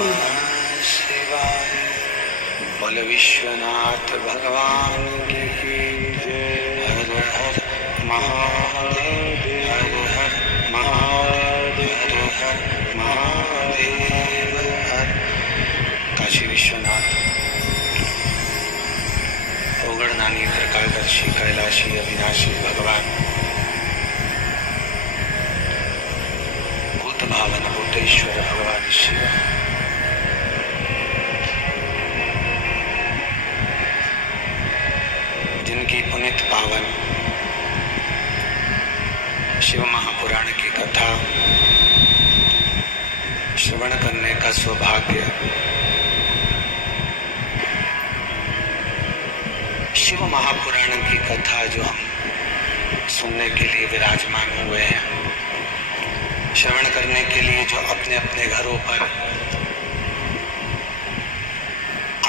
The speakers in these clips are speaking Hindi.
नमः शिवाय। बोल विश्वनाथ भगवान की जय। हर हर महादेव, हर हर महादेव, हर हर महादेव, हर। काशी विश्वनाथ, ओगड़नानी, त्रिकालदर्शी, कैलाशी, अविनाशी भगवान, भूत भावन भूतेश्वर भगवान शिव, जिनकी पुनित पावन शिव महापुराण की कथा श्रवण करने का सौभाग्य शिव महापुराण की कथा जो हम सुनने के लिए विराजमान हुए हैं, श्रवण करने के लिए जो अपने अपने घरों पर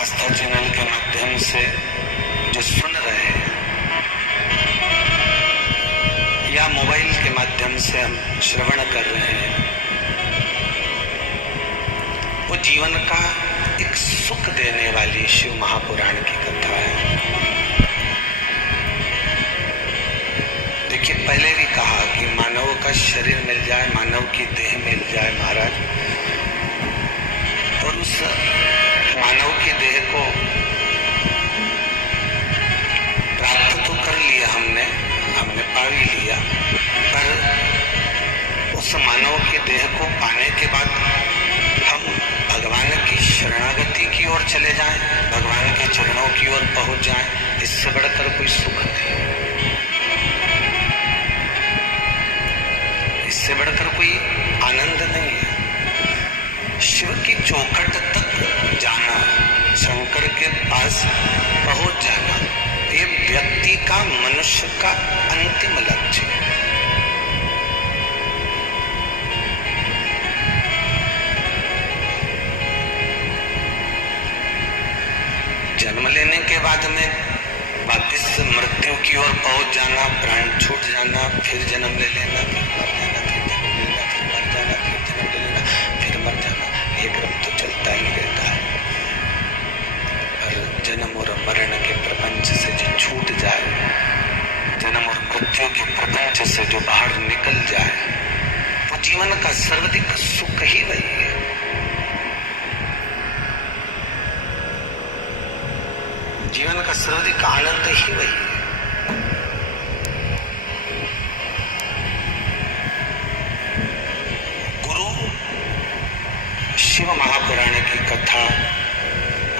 आस्था चैनल के माध्यम से जो सुन रहे हैं या मोबाइल के माध्यम से हम श्रवण कर रहे हैं, वो जीवन का एक सुख देने वाली शिव महापुराण की कथा है। देखिए, पहले भी कहा कि मानव का शरीर मिल जाए, मानव की देह मिल जाए महाराज, और उस मानव की देह को प्राप्त तो कर लिया हमने पा भी लिया, पर उस मानव की देह को पाने के बाद हम भगवान की शरणागति की ओर चले जाएं, भगवान के चरणों की ओर पहुंच जाएं, इससे बढ़कर कोई सुख नहीं, इससे बढ़कर कोई आनंद नहीं है। शिव की चौखट तक जाना, शंकर के पास पहुंच जाना, ये व्यक्ति का, मनुष्य का अंतिम लक्ष्य है। जन्म लेने के बाद में वापिस मृत्यु की ओर पहुंच जाना, प्राण छूट जाना, फिर जन्म ले लेना, फिर मर जाना, फिर जन्म लेना, फिर मर जाना, फिर जन्म ले लेना, फिर मर जाना, ये क्रम तो चलता ही रहता है। पर जन्म और मरण के प्रपंच से जो छूट जाए, जन्म और मृत्यु के प्रपंच से जो बाहर निकल जाए, वो जीवन का सर्वाधिक सुख ही वही है। जीवन का सर्वाधिक आनंद ही वही है। गुरु शिव महापुराण की कथा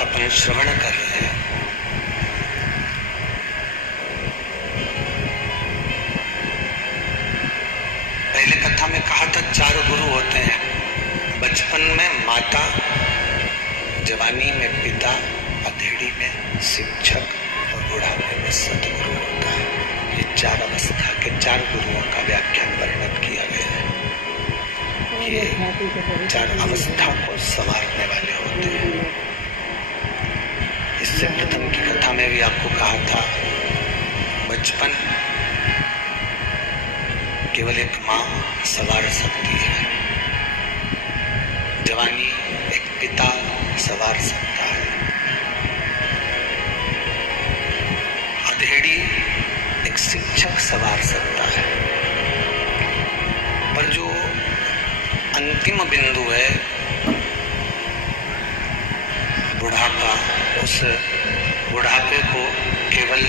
अपन श्रवण कर रहे हैं। पहले कथा में कहा था 4 गुरु होते हैं। बचपन में माता, जवानी में पिता, अधेड़ी में शिक्षक और बुढ़ापे में सतगुरु होता है। ये 4 अवस्था के 4 गुरुओं का व्याख्यान वर्णन किया गया है। ये 4 अवस्था को संवारने वाले होते हैं। इससे प्रथम की कथा में भी आपको कहा था, बचपन केवल एक माँ संवार सकती है, जवानी एक पिता संवार सकता है, अधेड़ी एक शिक्षक संवार सकता है, पर जो अंतिम बिंदु है बुढ़ापा, उस बुढ़ापे को केवल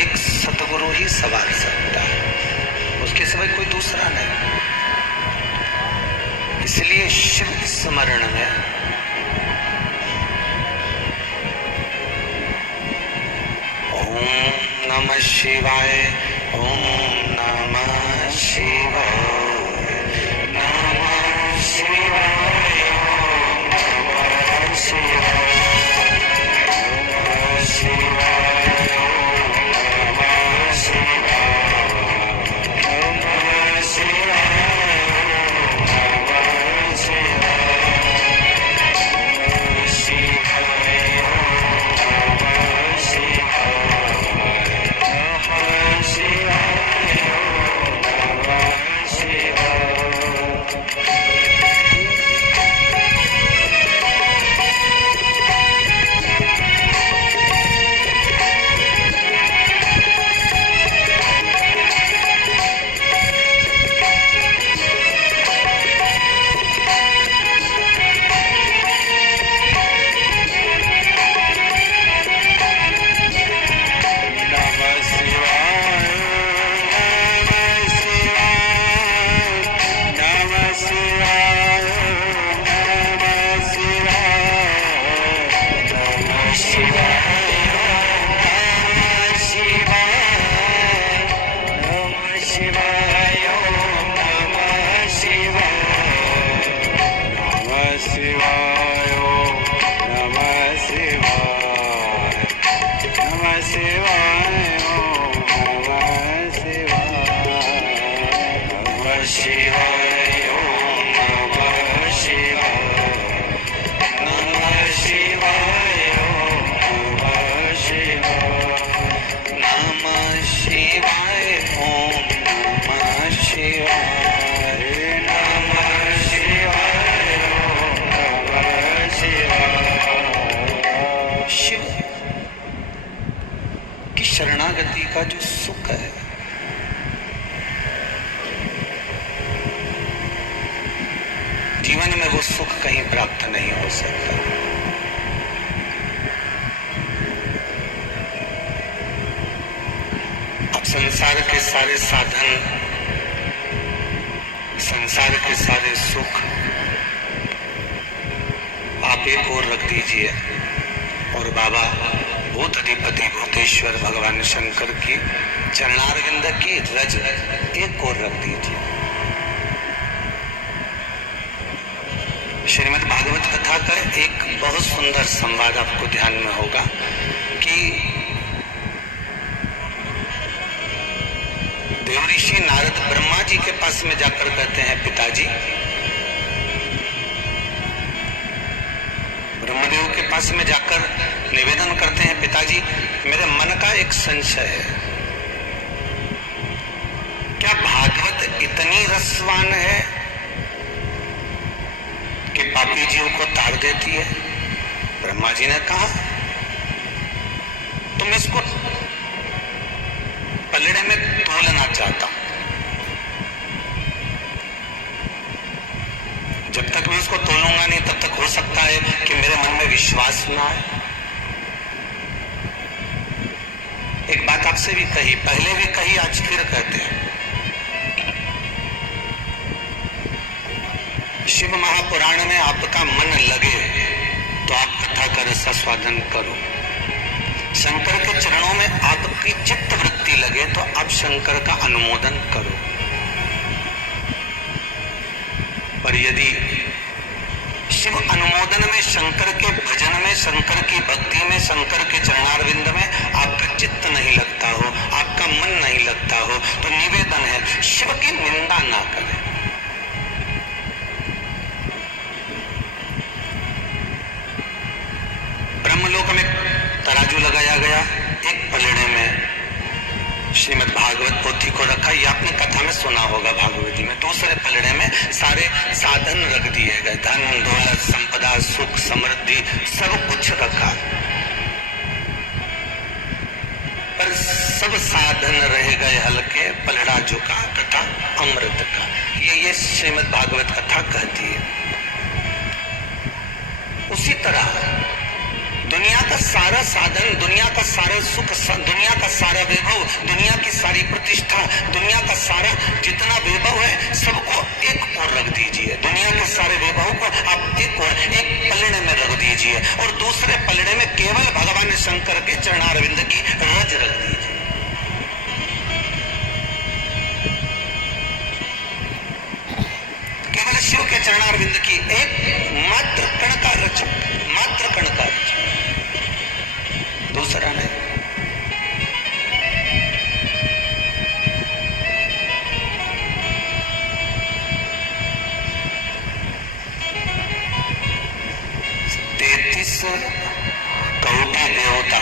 एक सतगुरु ही संवार सकता है, उसके सिवाय कोई दूसरा नहीं। इसलिए शिव स्मरण में ओम नमः शिवाय, ओम नमः शिवाय, नमः शिवाय, नमः शिवाय, नमः शिवाय, नमः शिवाय, नमः शिवाय, नमः शिवाय, नमः शिवाय, शिवाय, ओम नमः शिवाय, नमः शिवाय, ओम नमः शिवाय, नमः शिवाय, ओम नमः शिवाय, नमः शिवाय, ओम नमः शिवाय। शिव की शरणागति का जो सुख है, जीवन में वो सुख कहीं प्राप्त नहीं हो सकता। अब संसार के सारे साधन, संसार के सारे सुख आप एक ओर रख दीजिए और बाबा भूताधिपति भूतेश्वर भगवान शंकर की चरणारविंद की रज एक ओर रख दीजिए। श्रीमद् भागवत कथा का एक बहुत सुंदर संवाद आपको ध्यान में होगा कि देवऋषि नारद ब्रह्मा जी के पास में जाकर कहते हैं, पिताजी, ब्रह्मदेव के पास में जाकर निवेदन करते हैं, पिताजी मेरे मन का एक संशय है, क्या भागवत इतनी रसवान है कि पापी जीव को तार देती है? ब्रह्मा जी ने कहा, तुम इसको पलड़े में तोलना चाहता हूं, जब तक मैं उसको तोलूंगा नहीं तब तक हो सकता है कि मेरे मन में विश्वास ना आए। एक बात आपसे भी कही, पहले भी कही, आज फिर कहते हैं, शिव महापुराण में आपका मन लगे तो आप कथा का रसास्वादन करो, शंकर के चरणों में आपकी चित्त वृत्ति लगे तो आप शंकर का अनुमोदन करो। पर यदि शिव अनुमोदन में, शंकर के भजन में, शंकर की भक्ति में, शंकर के चरणारविंद में आपका चित्त नहीं लगता हो, आपका मन नहीं लगता हो, तो निवेदन है शिव की निंदा ना करें। ब्रह्मलोक में तराजू लगाया गया, एक पलड़े में श्रीमद् भागवत पोथी को रखा, ये आपने कथा में सुना होगा भागवत जी में। दूसरे पलड़े में सारे साधन रख दिए गए, धन दौलत संपदा सुख समृद्धि सब कुछ रखा, पर सब साधन रह गए हल्के, पलड़ा झुका तथा अमृत का। ये श्रीमद् भागवत कथा कहती है। उसी तरह दुनिया का सारा साधन, दुनिया का सारा सुख, दुनिया का सारा वैभव, दुनिया की सारी प्रतिष्ठा, दुनिया का सारा जितना वैभव है सबको एक ओर रख दीजिए। दुनिया के सारे वैभव को आप एक ओर, एक पलड़े में रख दीजिए और दूसरे पलड़े में केवल भगवान शंकर के चरणारविंद की रज रख दीजिए। केवल शिव के चरणारविंद की एक मात्र कण का रज, मात्र कण का रज, दूसरा नहीं। कौटी देवता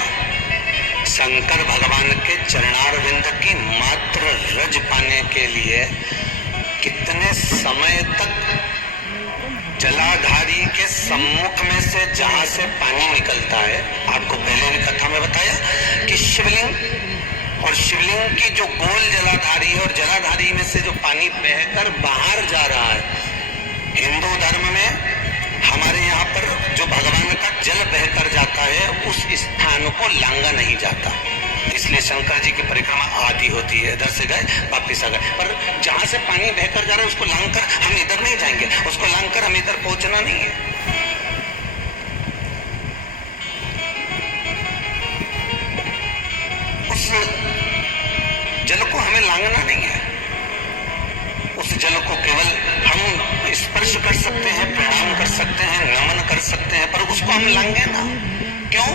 शंकर भगवान के चरणारविंद की मात्र रज पाने के लिए कितने समय तक जलाधारी के सम्मुख में से जहां से पानी निकलता है, आपको पहले भी कथा में बताया कि शिवलिंग और शिवलिंग की जो गोल जलाधारी है और जलाधारी में से जो पानी बहकर बाहर जा रहा है। हिंदू धर्म में हमारे यहाँ पर जो भगवान का जल बहकर जाता है उस स्थान को लांगा नहीं जाता, इसलिए शंकर जी की परिक्रमा आदि होती है, इधर से गए वापिस आ गए। पर जहां से पानी बहकर जा रहा है उसको लांघकर हम इधर नहीं जाएंगे, उसको लांघकर हम इधर पहुंचना नहीं है। उस जल को हमें लांघना नहीं है, उस जल को केवल हम स्पर्श कर सकते हैं, प्रणाम कर सकते हैं, नमन कर सकते हैं, पर उसको हम लांघे ना। क्यों?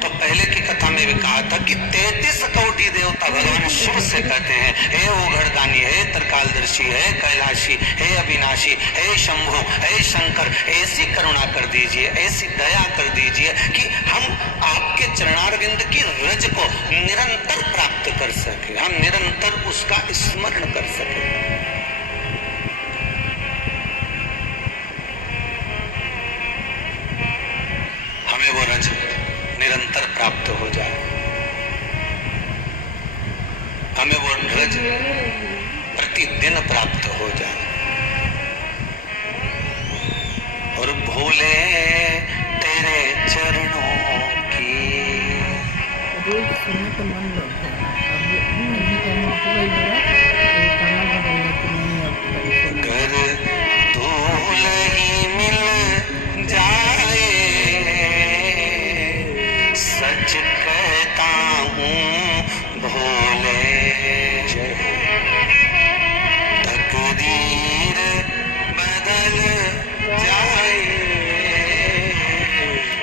तो पहले की कथा में भी कहा था कि 33 कोटि देवता भगवान शिव से कहते हैं, हे ओघड़दानी, हे त्रिकालदर्शी, हे कैलाशी, हे अविनाशी, हे शंभु, हे शंकर, ऐसी करुणा कर दीजिए, ऐसी दया कर दीजिए कि हम आपके चरणारविंद की रज को निरंतर प्राप्त कर सके, हम निरंतर उसका स्मरण कर सके। हमें वो रज निरंतर प्राप्त हो जाए, हमें वो रज प्रतिदिन प्राप्त हो जाए। और भूले तेरे चरणों की कर धूल ही मिल जाए, सच कहता हूँ भोले, तकदीर बदल जाए,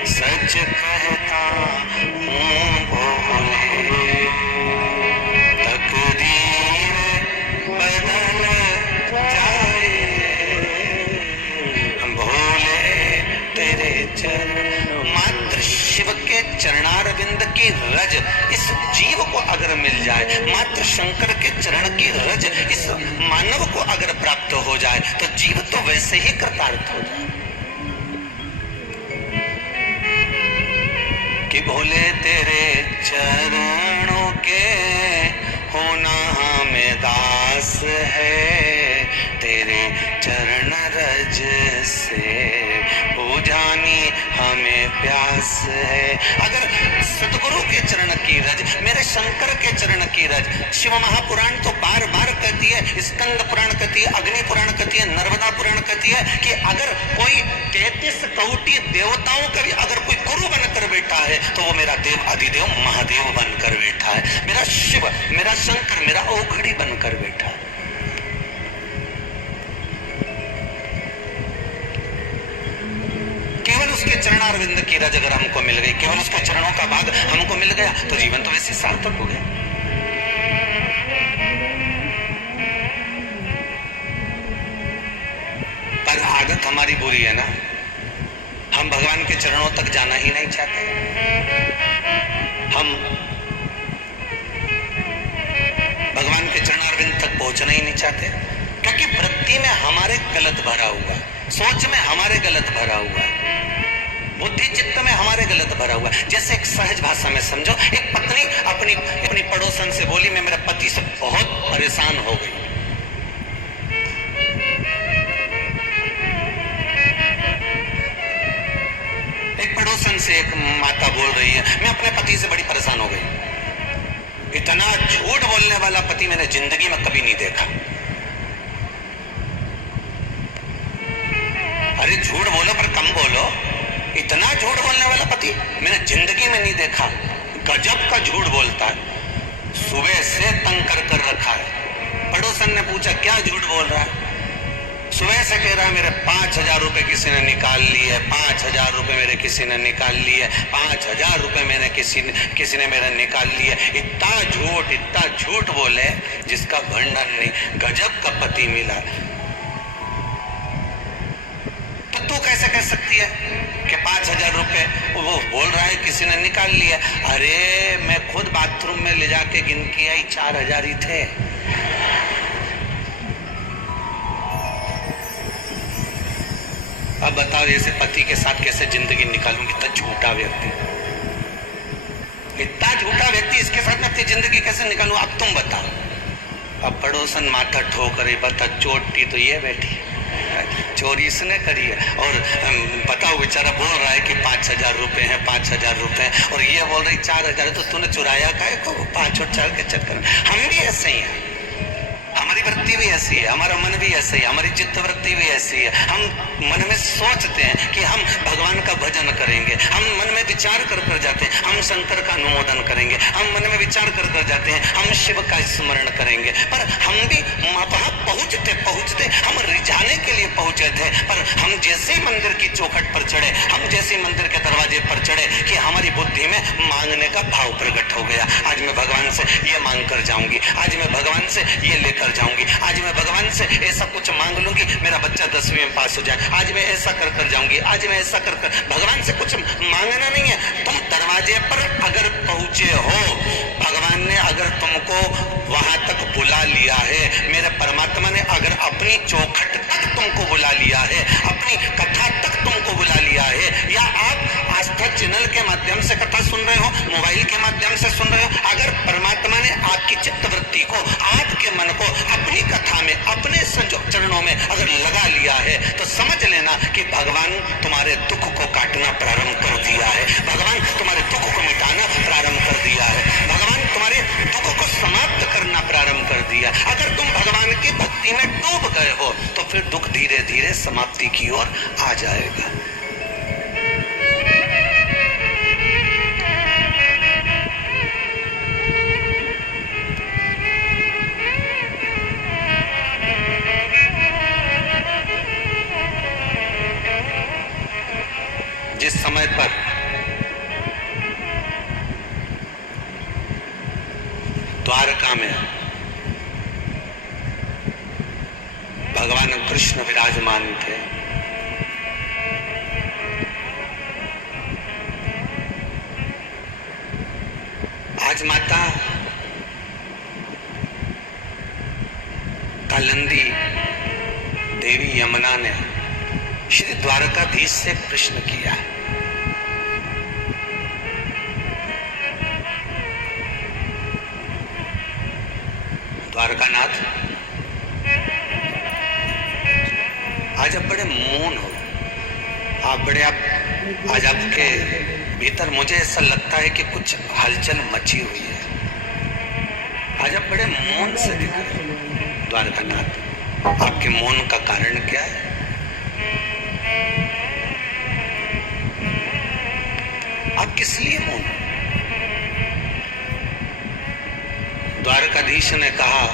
सच कहता हूँ भोले, तकदीर बदल जाए, भोले तेरे चरण। मात्र शिव के चरणारविंद की रज इस जीव को अगर मिल जाए, मात्र शंकर के चरण की रज इस मानव को अगर प्राप्त हो जाए, तो जीव तो वैसे ही कृतार्थ हो जाए कि भोले तेरे चरणों के होना हमें दास है, तेरे चरण रज से बुझानी हमें प्यास है। अगर सतगुरु के चरण की रज, मेरे शंकर के चरण की रज, शिव महापुराण तो बार बार कहती है, स्कंद पुराण कहती है, अग्नि पुराण कहती है, नर्मदा पुराण कहती है कि अगर कोई 33 कोटि देवताओं का भी अगर कोई गुरु बनकर बैठा है, तो वो मेरा देव अधिदेव महादेव बनकर बैठा है, मेरा शिव, मेरा शंकर, मेरा ओघड़ी बनकर बैठा है। केवल उसके चरणारविंद की रज अगर हमको मिल गई, केवल उसके चरणों का भाग हमको मिल गया, तो जीवन तो वैसे सार्थक हो गया। पर आदत हमारी बुरी है ना, हम भगवान के चरणों तक जाना ही नहीं चाहते, हम भगवान के चरणारविंद तक पहुंचना ही नहीं चाहते, क्योंकि वृत्ति में हमारे गलत भरा हुआ, सोच में हमारे गलत भरा हुआ, बुद्धि चित्त में हमारे गलत भरा हुआ। जैसे एक सहज भाषा में समझो, एक पत्नी अपनी पड़ोसन से बोली, मैं मेरे पति से बहुत परेशान हो गई। एक पड़ोसन से एक माता बोल रही है, मैं अपने पति से बड़ी परेशान हो गई। इतना झूठ बोलने वाला पति मैंने जिंदगी में कभी नहीं देखा। अरे झूठ बोलो पर कम बोलो, इतना झूठ बोलने वाला पति मैंने जिंदगी में नहीं देखा। गजब का झूठ बोलता है, सुबह से तंग कर रखा है। पड़ोसन ने पूछा क्या झूठ बोल रहा है? सुबह से कह रहा है मेरे 5,000 रुपए किसी ने निकाल लिए, 5,000 रुपए मेरे किसी ने निकाल लिए, 5,000 रुपए मैंने किसी ने मेरा निकाल लिए। इतना झूठ बोले जिसका वर्णन नहीं। गजब का पति मिला। तो तू कैसे कह सकती है कि 5,000 रुपए वो बोल रहा है किसी ने निकाल लिया? अरे मैं खुद बाथरूम में ले जाके गिन के आई, 4,000 ही थे। अब बताओ ऐसे पति के साथ कैसे जिंदगी निकालूंगी? इतना झूठा व्यक्ति, इतना झूठा व्यक्ति, इसके साथ मैं अपनी जिंदगी कैसे निकालूं? अब तुम बताओ। अब पड़ोसन माथा ठोक रही, बता चोटी तो ये बैठी, चोरी इसने करी है। और बताओ बेचारा बोल रहा है कि 5,000 रुपए हैं, 5,000 रुपए हैं, और ये बोल रही 4,000। तो तूने चुराया का है को 5 और 4 के चक्कर में। हम भी ऐसे ही हैं, हमारी हमारी वृत्ति भी ऐसी है, हमारा मन भी ऐसा ही, हमारी चित्त वृत्ति भी ऐसी है। हम मन में सोचते हैं कि हम भगवान का भजन करेंगे, हम मन में विचार कर कर जाते हैं हम शंकर का अनुमोदन करेंगे, हम मन में विचार कर कर जाते हैं हम शिव का स्मरण करेंगे। पर हम भी वहां पहुंचते पहुंचते हम रिझाने के लिए पहुंचे थे, पर हम जैसे मंदिर की चौखट पर चढ़े, हम जैसे मंदिर के दरवाजे पर चढ़े कि हमारी बुद्धि में मांगने का भाव प्रकट हो गया। आज मैं भगवान से ये मांग कर जाऊंगी, आज मैं भगवान से ये लेकर जाऊंगी, आज मैं भगवान से ऐसा कुछ मांग लूंगी मेरा बच्चा 10वीं में पास हो जाए, आज मैं ऐसा कर कर जाऊंगी, आज मैं ऐसा कर कर। भगवान से कुछ मांगना नहीं है। तुम दरवाजे पर अगर पहुंचे हो, भगवान ने अगर तुमको वहां तक बुला लिया है, मेरे परमात्मा ने अगर अपनी चौखट तक तुमको बुला लिया है, अपनी कथा तक तुमको बुला लिया है, या आप आस्था चैनल के माध्यम से कथा सुन रहे हो, मोबाइल के माध्यम से सुन रहे हो, अगर परमात्मा ने आपकी चित्तवृत्ति को, आपके मन को अपनी कथा में, अपने चरणों में अगर लगा लिया है, तो समझ लेना कि भगवान तुम्हारे दुख को काटना प्रारंभ कर दिया है, भगवान तुम्हारे दुख को मिटाना प्रारंभ कर दिया है, भगवान तुम्हारे दुख को समाप्त करना प्रारंभ कर दिया। अगर तुम भगवान की भक्ति में डूब गए हो तो फिर दुख धीरे धीरे समाप्ति की ओर आ जाएगा। जिस समय पर द्वारका में भगवान कृष्ण विराजमान थे, आज माता कालिंदी देवी यमुना ने श्री द्वारकाधीश से प्रश्न किया, द्वारकानाथ आज आप बड़े मौन हो, आप बड़े आज आपके भीतर मुझे ऐसा लगता है कि कुछ हलचल मची हुई है, आज आप बड़े मौन से दिख रहे हो। द्वारकानाथ, आपके मौन का कारण क्या है? आप किस लिए मौन? द्वारकाधीश ने कहा,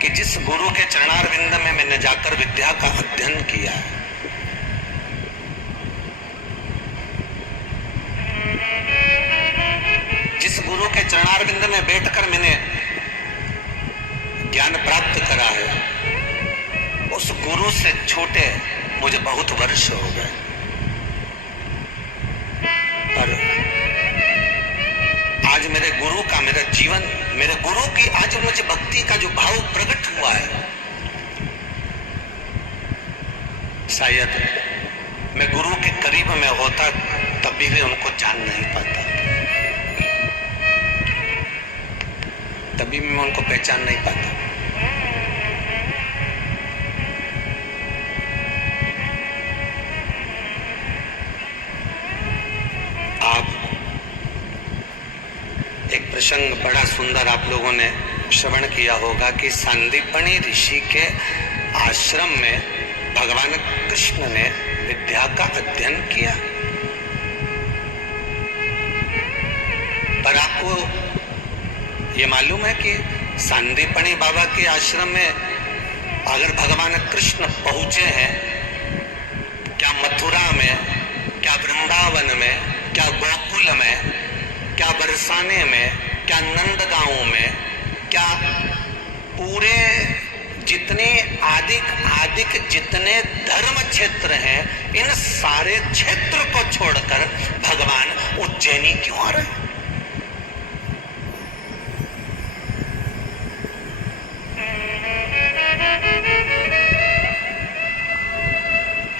कि जिस गुरु के चरणारविंद में मैंने जाकर विद्या का अध्ययन किया, जिस गुरु के चरणारविंद में बैठकर मैंने ज्ञान प्राप्त करा है, उस गुरु से छोटे मुझे बहुत वर्ष हो गए, पर आज मेरे गुरु का, मेरा जीवन, मेरे गुरु की आज मुझे भक्ति का जो भाव प्रकट हुआ है, शायद मैं गुरु के करीब में होता तभी भी उनको जान नहीं पाता, तभी भी मैं उनको पहचान नहीं पाता। एक प्रसंग बड़ा सुंदर आप लोगों ने श्रवण किया होगा कि सांदीपनी ऋषि के आश्रम में भगवान कृष्ण ने विद्या का अध्ययन किया, पर आपको ये मालूम है कि सांदीपनी बाबा के आश्रम में अगर भगवान कृष्ण पहुंचे हैं, क्या मथुरा में, क्या वृंदावन में, क्या गोकुल में, क्या बरसाने में, क्या नंदगांव में, क्या पूरे जितने आदिक जितने धर्म क्षेत्र हैं, इन सारे क्षेत्र को छोड़कर भगवान उज्जैनी क्यों आ रहे हैं?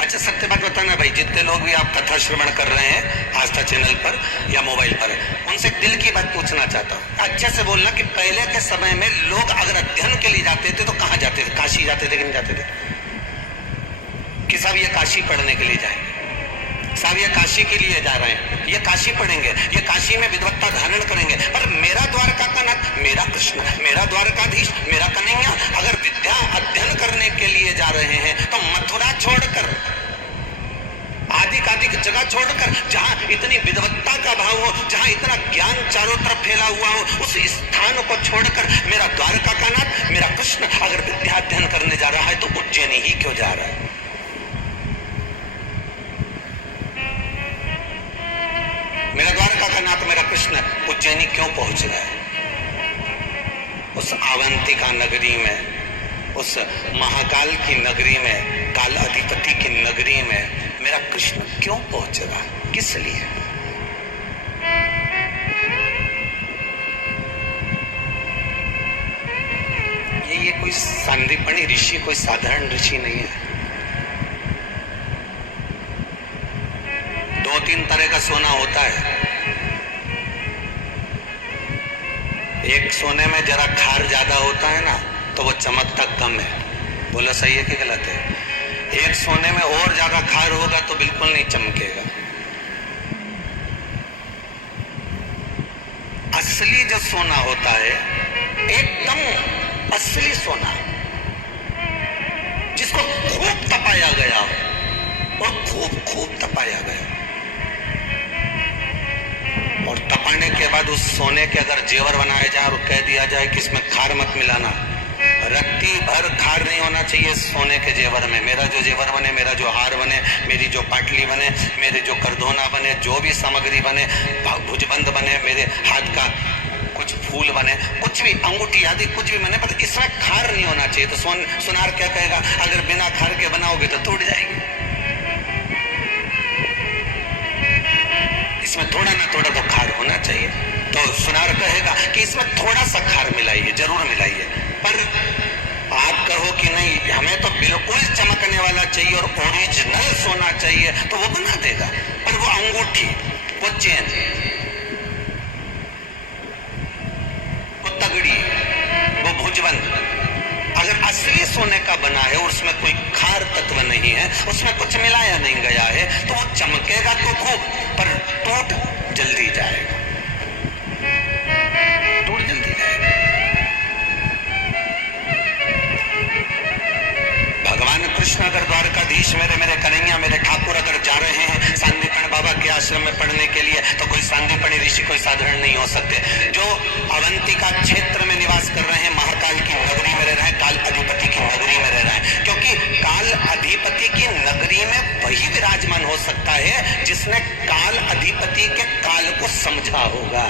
अच्छा सत्य बात बताना भाई, जितने लोग भी आप कथा श्रवण कर रहे हैं आस्था चैनल पर या मोबाइल पर, उनसे दिल की बात पूछना चाहता हूँ। अच्छे से बोलना कि पहले के समय में लोग अगर अध्ययन के लिए जाते थे तो कहाँ जाते थे? काशी जाते थे कि नहीं जाते थे? कि सब ये काशी पढ़ने के लिए जाएंगे? साहब ये काशी के लिए जा रहे हैं, ये काशी पढ़ेंगे, ये काशी में विद्वत्ता धारण करेंगे, पर मेरा द्वारका का नाथ, मेरा कृष्ण, मेरा द्वारकाधीश, मेरा कन्हैया अगर विद्या अध्ययन करने के लिए जा रहे हैं तो मथुरा छोड़कर, आदि जगह छोड़कर, जहां इतनी विद्वत्ता का भाव हो, जहां इतना ज्ञान चारों तरफ फैला हुआ हो, उस स्थान को छोड़कर मेरा द्वारका का नाथ, मेरा कृष्ण अगर विद्या अध्ययन करने जा रहा है तो उज्जैनी ही क्यों जा रहा है? मेरा द्वारका का नाथ, मेरा कृष्ण उज्जैनी क्यों पहुंच रहा है? उस अवंतिका नगरी में, उस महाकाल की नगरी में, काल अधिपति की नगरी में मेरा कृष्ण क्यों पहुंच रहा है? किस लिए? ये कोई सांदीपनी ऋषि कोई साधारण ऋषि नहीं है। 2-3 तरह का सोना होता है। एक सोने में जरा खार ज्यादा होता है ना तो वो चमकता कम है। बोलो सही है कि गलत है? एक सोने में और ज्यादा खार होगा तो बिल्कुल नहीं चमकेगा। असली जो सोना होता है, एकदम असली सोना, जिसको खूब तपाया गया हो और खूब तपाया गया, और तपाने के बाद उस सोने के अगर जेवर बनाए जाए और कह दिया जाए कि इसमें खार मत मिलाना, रत्ती भर खार नहीं होना चाहिए सोने के जेवर में। मेरा जो जेवर बने, मेरा जो हार बने, मेरी जो पाटली बने, मेरे जो करधोना बने, जो भी सामग्री बने, भुजबंद बने, मेरे हाथ का कुछ फूल बने, कुछ भी अंगूठी आदि कुछ भी बने, पर इसमें खार नहीं होना चाहिए। तो सुनार क्या कहेगा, अगर बिना खार के बनाओगे तो टूट जाएगी। इसमें थोड़ा ना थोड़ा तो खार होना चाहिए। तो सुनार कहेगा कि इसमें थोड़ा सा खार मिलाइए, जरूर मिलाइए। पर आप कहो कि नहीं हमें तो बिल्कुल चमकने वाला चाहिए और ओरिजिनल सोना चाहिए, तो वो बना देगा। पर वो अंगूठी, वो चेन, वो तगड़ी, वो भुजबंद अगर असली सोने का बना है और उसमें कोई खार तत्व नहीं है, उसमें कुछ मिलाया नहीं गया है, तो वो चमकेगा तो खूब, पर टूट जल्दी जाएगा, टूट जल्दी जाएगा। भगवान कृष्ण अगर द्वारकाधीश मेरे कन्हैया, मेरे ठाकुर अगर जा रहे हैं सांदीपन बाबा के आश्रम में पढ़ने के लिए, तो कोई सांदीपनी ऋषि कोई साधारण नहीं हो सकते। जो अवंतिका क्षेत्र में निवास कर रहे हैं, महाकाल की नगरी में रह रहे हैं, काल अधिपति की नगरी में रह रहे हैं, क्योंकि काल अधिपति की नगरी में वही विराजमान हो सकता है जिसने काल अधिपति के काल को समझा होगा।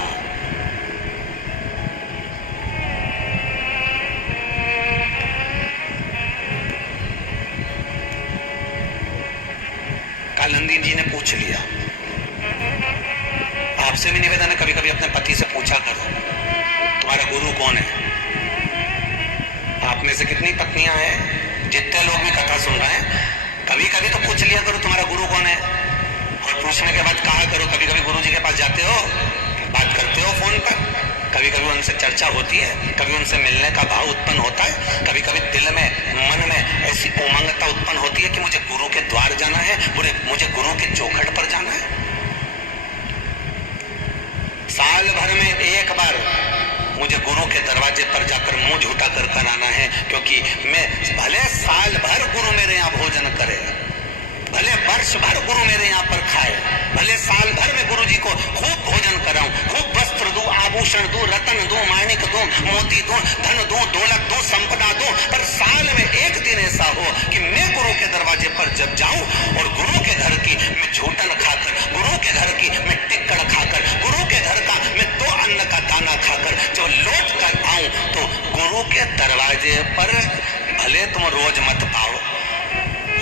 कालंदी जी ने पूछ लिया, आपसे भी निवेदन है कभी कभी अपने पति से पूछा करो तुम्हारा गुरु कौन है। आप में से कितनी पत्नियां हैं, जितने लोग भी कथा सुन रहे हैं, कभी कभी तो पूछ लिया करो तुम्हारा गुरु कौन है। और पूछने के बाद कहा करो, कभी कभी गुरु जी के पास जाते हो, बात करते हो फोन पर, कभी कभी उनसे चर्चा होती है, कभी उनसे मिलने का भाव उत्पन्न होता है, कभी कभी दिल में मन में ऐसी उमंगता उत्पन्न होती है कि मुझे गुरु के द्वार जाना है, मुझे गुरु के चौखट पर जाना है। साल भर में एक बार मुझे गुरु के दरवाजे पर जाकर मुंह झूठा कर आना है, क्योंकि मैं भले साल भर गुरु मेरे यहाँ भोजन करे, भले वर्ष भर गुरु मेरे यहाँ पर खाए, भले साल भर में गुरु जी को खूब भोजन कराऊं, खूब वस्त्र दूं, आभूषण दूं, रतन दूं, माणिक दूं, मोती दूं, धन दूं, दौलत दूं, संपदा दूं, पर साल में एक दिन ऐसा हो कि मैं गुरु के दरवाजे पर जब जाऊं और गुरु के घर की मैं झूठन खाकर, गुरु के घर की मैं टिक्कड़ खाकर, गुरु के घर का मैं 2 अन्न का दाना खाकर जब लौट कर आऊं, तो गुरु के दरवाजे पर भले तुम रोज मत पाओ,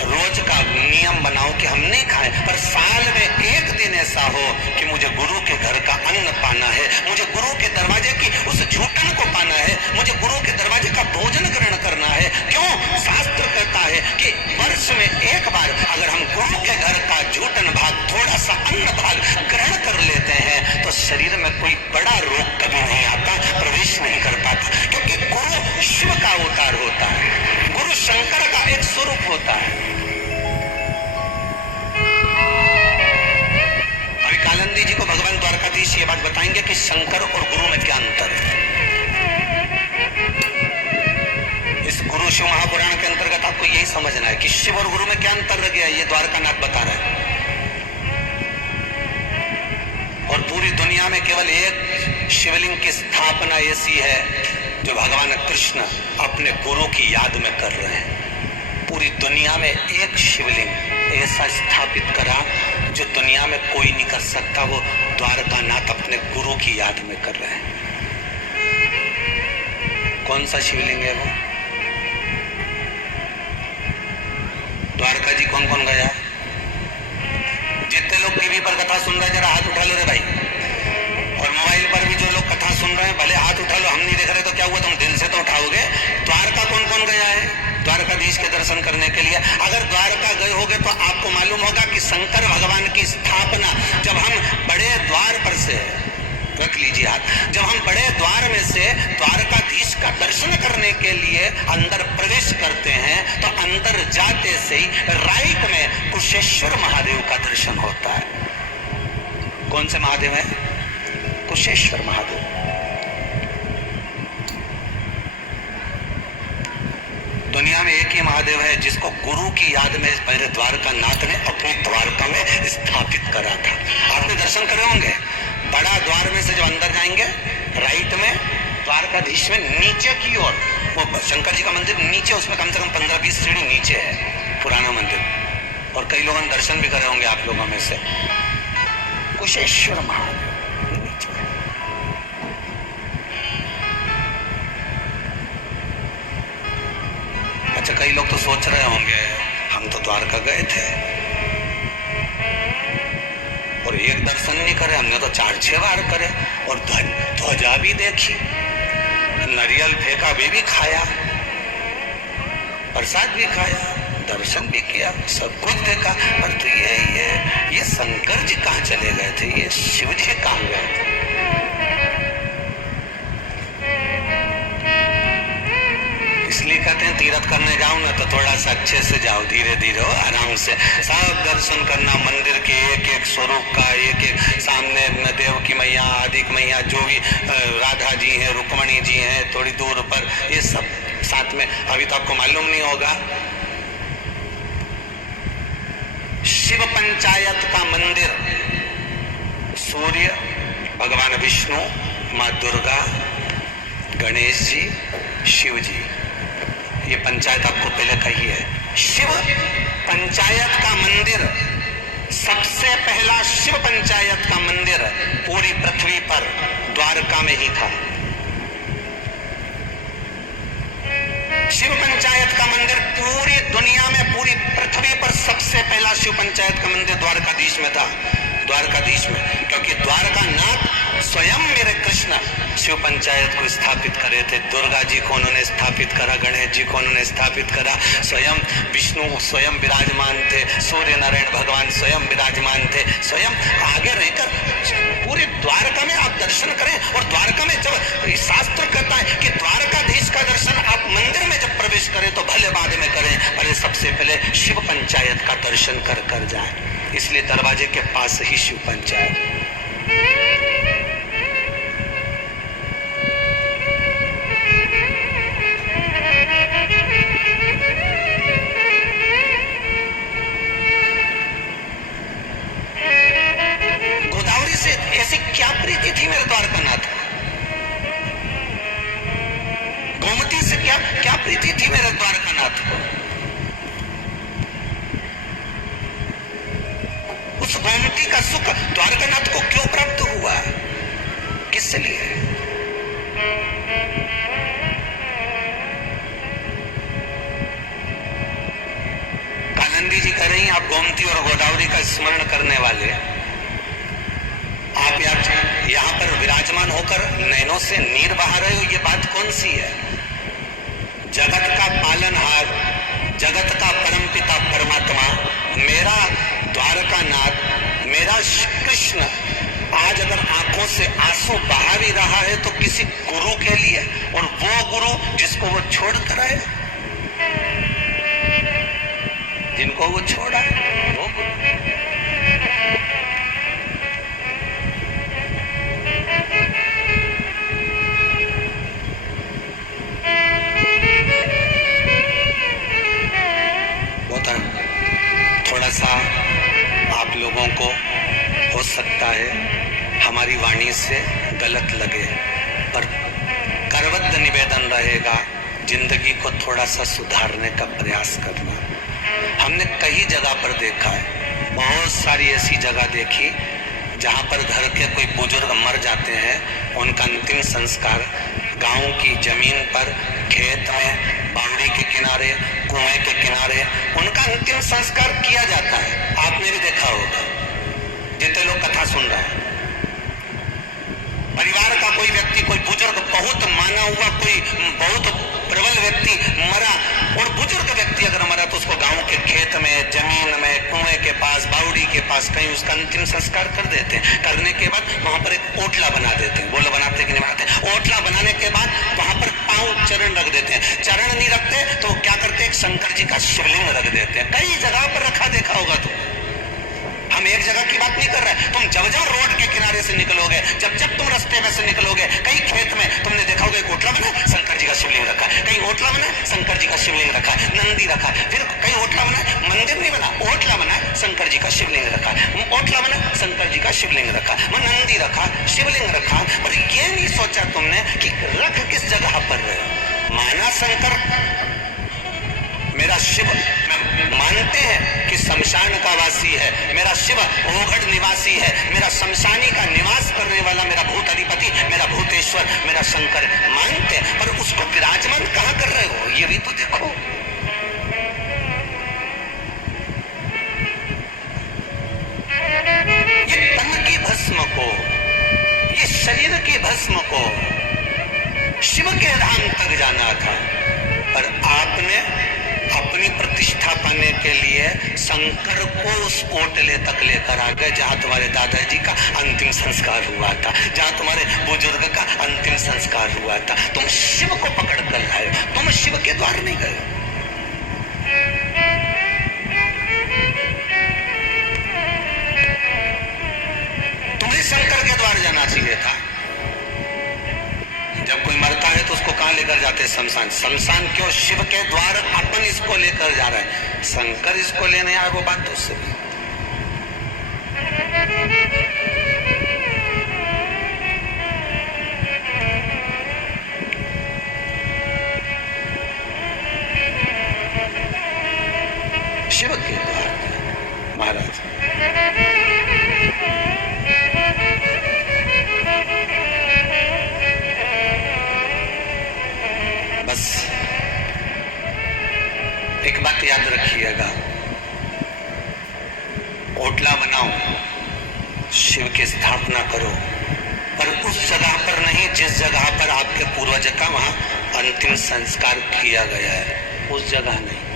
रोज का नियम बनाओ कि हम नहीं खाएं, पर साल में एक दिन ऐसा हो कि मुझे गुरु के घर का अन्न पाना है, मुझे गुरु के दरवाजे की उस झूठन को पाना है, मुझे गुरु के दरवाजे का भोजन ग्रहण करना है। क्यों? शास्त्र कहता है कि वर्ष में एक बार अगर हम गुरु के घर का झूठन भाग, थोड़ा सा अन्न भाग ग्रहण कर लेते हैं, तो शरीर में कोई बड़ा रोग कभी नहीं आता, प्रवेश नहीं कर पाता, क्योंकि गुरु शिव का अवतार होता है, गुरु शंकर का एक स्वरूप होता है। ऋषि ये बात बताएंगे कि शंकर और गुरु में क्या अंतर है। इस गुरु शिव महापुराण के अंतर्गत आपको यही समझना है कि शिव और गुरु में क्या अंतर रह गया, ये द्वारकानाथ बता रहा है। और पूरी दुनिया में केवल एक शिवलिंग की स्थापना ऐसी है जो भगवान कृष्ण अपने गुरु की याद में कर रहे हैं। पूरी दुनिया में एक शिवलिंग ऐसा स्थापित करा जो दुनिया में कोई नहीं कर सकता, वो द्वारकानाथ अपने गुरु की याद में कर रहे हैं। कौन सा शिवलिंग है वो? द्वारका जी कौन कौन गया? जितने लोग टीवी पर कथा सुन रहे हैं जरा हाथ उठा लो रे भाई। और मोबाइल पर भी जो लोग कथा सुन रहे हैं भले हाथ उठा लो, हम नहीं देख रहे तो क्या हुआ, तुम दिल से तो उठाओगे। द्वारका कौन कौन गया है द्वारकाधीश के दर्शन करने के लिए? अगर द्वारका गए होगे तो आपको मालूम होगा कि शंकर भगवान की स्थापना जब हम बड़े द्वार पर से, रख लीजिए हाथ, जब हम बड़े द्वार में से द्वारकाधीश का दर्शन करने के लिए अंदर प्रवेश करते हैं तो अंदर जाते से ही राइट में कुशेश्वर महादेव का दर्शन होता है। कौन से महादेव है? कुशेश्वर महादेव। दुनिया में एक ही महादेव है जिसको गुरु की याद में पहले द्वारकानाथ ने अपनी द्वारका में स्थापित करा था। आपने दर्शन करे होंगे, बड़ा द्वार में से जब अंदर जाएंगे राइट में द्वारकाधीश में नीचे की ओर वो शंकर जी का मंदिर नीचे, उसमें कम से कम 15-20 सीढ़ी नीचे है पुराना मंदिर। और कई लोगों ने दर्शन भी करे होंगे आप लोगों में से। कुशेश्वर महादेव अच्छा, कई लोग तो सोच रहे होंगे हम तो द्वारका गए थे और एक दर्शन नहीं करे, हमने तो 4-6 बार करे और ध्वजा भी देखी, नारियल फेंका भी खाया, प्रसाद भी खाया, दर्शन भी किया, सब कुछ देखा। पर तो ये शंकर जी कहाँ चले गए थे, ये शिव जी कहाँ गए थे? इसलिए कहते हैं तीर्थ करने जाओ ना तो थोड़ा सा अच्छे से जाओ, धीरे धीरे हो, आराम से सब दर्शन करना, मंदिर के एक एक स्वरूप का, एक एक सामने देव की मैया, आदिक मैया, जो भी राधा जी हैं, रुक्मणी जी हैं थोड़ी दूर पर, ये सब साथ में। अभी तो आपको मालूम नहीं होगा, शिव पंचायत का मंदिर, सूर्य, भगवान विष्णु, माँ दुर्गा, गणेश जी, शिव जी, ये पंचायत आपको पहले कही है। शिव पंचायत का मंदिर, सबसे पहला शिव पंचायत का मंदिर पूरी पृथ्वी पर द्वारका में ही था। शिव पंचायत का मंदिर पूरी दुनिया में, पूरी पृथ्वी पर सबसे पहला शिव पंचायत का मंदिर द्वारकाधीश में था। द्वारकाधीश में, क्योंकि द्वारकानाथ स्वयं मेरे कृष्ण शिव पंचायत को स्थापित करे थे। दुर्गा जी को उन्होंने स्थापित करा, गणेश जी को उन्होंने स्थापित करा, स्वयं विष्णु स्वयं विराजमान थे, सूर्य नारायण भगवान स्वयं विराजमान थे। स्वयं आगे रहकर पूरी द्वारका में आप दर्शन करें। और द्वारका में जब शास्त्र कहता है कि द्वारकाधीश का दर्शन आप मंदिर में जब प्रवेश करें तो भले बाद में करें, पहले सबसे पहले शिव पंचायत का दर्शन कर जाए। इसलिए दरवाजे के पास ही शिव पंचायत। गोदावरी से ऐसी क्या प्रीति थी मेरे द्वारकानाथ? गोमती से क्या प्रीति थी मेरे द्वारकानाथ को? उस गोमती का सुख द्वारकानाथ को क्यों प्राप्त हुआ? किस लिए? कानंदी जी कह रही हैं, आप गोमती और गोदावरी का स्मरण करने वाले, आप यहाँ पर विराजमान होकर नैनों से नीर बहा रहे हो, ये बात कौन सी है? जगत का पालनहार, जगत का परमपिता परमात्मा मेरा द्वारकानाथ, मेरा कृष्ण आज अगर आंखों से आंसू बहा भी रहा है तो किसी गुरु के लिए, और वो गुरु जिसको वो छोड़ कर आए, जिनको वो छोड़ा, वो गुरु। गलत लगे, पर करबद्ध निवेदन रहेगा जिंदगी को थोड़ा सा सुधारने का प्रयास करना। हमने कई जगह पर देखा है, बहुत सारी ऐसी जगह देखी जहाँ पर घर के कोई बुजुर्ग मर जाते हैं, उनका अंतिम संस्कार गांव की जमीन पर, खेत में, बावड़ी के किनारे, कुएं के किनारे उनका अंतिम संस्कार किया जाता है। आपने भी देखा होगा, जितने लोग कथा सुन रहे हैं। परिवार का कोई व्यक्ति, कोई बुजुर्ग, बहुत माना हुआ कोई बहुत प्रबल व्यक्ति मरा, और बुजुर्ग व्यक्ति अगर मरा तो उसको गांव के खेत में, जमीन में, कुएं के पास, बावड़ी के पास कहीं उसका अंतिम संस्कार कर देते हैं। करने के बाद वहां पर एक ओटला बना देते हैं। बोलो बनाते कि नहीं बनाते? ओटला बनाने के बाद वहां पर पांव चरण रख देते हैं। चरण नहीं रखते तो क्या करते हैं, एक शंकर जी का शिवलिंग रख देते हैं। कई जगह पर रखा देखा होगा तुम। हम एक जगह की बात नहीं कर रहे हैं। तुम जब जब रोड के किनारे से निकलोगे, जब जब तुम रास्ते में से निकलोगे, कई खेत में तुमने देखा होगा एक ओटला बना, शंकर जी का शिवलिंग रखा है। कहीं ओटला बना, शंकर जी का शिवलिंग रखा है, नंदी रखा है। फिर कहीं ओटला बना, मंदिर नहीं बना, ओटला बना, शंकर जी का शिवलिंग रखा है। ओटला बना, शंकर जी का शिवलिंग रखा, नंदी रखा, शिवलिंग रखा। और ये नहीं सोचा तुमने कि रख किस जगह पर रहे हो। माना शंकर मेरा शिव, मानते हैं कि शमशान का वासी है, मेरा शिव ओघड़ निवासी है, मेरा शमशानी का निवास करने वाला मेरा भूत अधिपति, मेरा भूतेश्वर, मेरा शंकर मानते हैं, पर उसको विराजमान कहां कर रहे हो ये भी तो देखो। ये तन की भस्म को, ये शरीर की भस्म को शिव के धाम तक जाना था, पर आपने अपनी प्रतिष्ठा पाने के लिए शंकर को उस ओटले तक लेकर आ गए जहां तुम्हारे दादाजी का अंतिम संस्कार हुआ था, जहां तुम्हारे बुजुर्ग का अंतिम संस्कार हुआ था। तुम शिव को पकड़ कर लाए, तुम शिव के द्वार नहीं गए। तुम्हें शंकर के द्वार जाना चाहिए था। जब कोई मरता है तो उसको कहां लेकर जाते हैं? शमशान। शमशान क्यों? शिव के द्वार अपन इसको लेकर जा रहा है, शंकर इसको लेने आए, वो बात दूसरी। शिव के द्वार महाराज बस एक बात याद रखिएगा, ओटला बनाओ, शिव की स्थापना करो, पर उस जगह पर नहीं जिस जगह पर आपके पूर्वज का वहां अंतिम संस्कार किया गया है, उस जगह नहीं।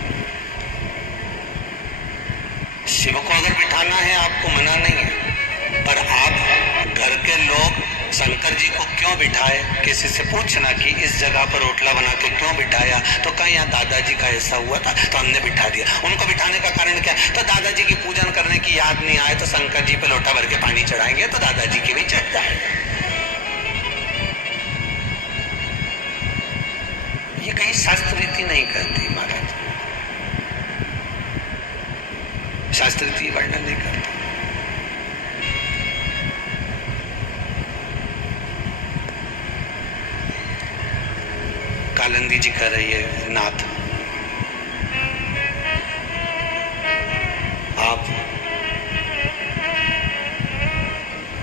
शिव को अगर बिठाना है आपको मना नहीं है, पर आप घर के लोग शंकर जी को क्यों बिठाए? किसी से पूछना कि इस जगह पर ओटला बना के क्यों बिठाया, तो कहीं यहाँ दादाजी का ऐसा हुआ था तो हमने बिठा दिया। उनको बिठाने का कारण क्या? तो दादाजी की पूजन करने की याद नहीं आए तो शंकर जी पे लोटा भर के पानी चढ़ाएंगे तो दादाजी की भी चढ़ जाएगा। ये कहीं शास्त्र रीति नहीं कहती महाराज, शास्त्र रीति वर्णन नहीं करती। कालिंदी जी कह रही है, नाथ आप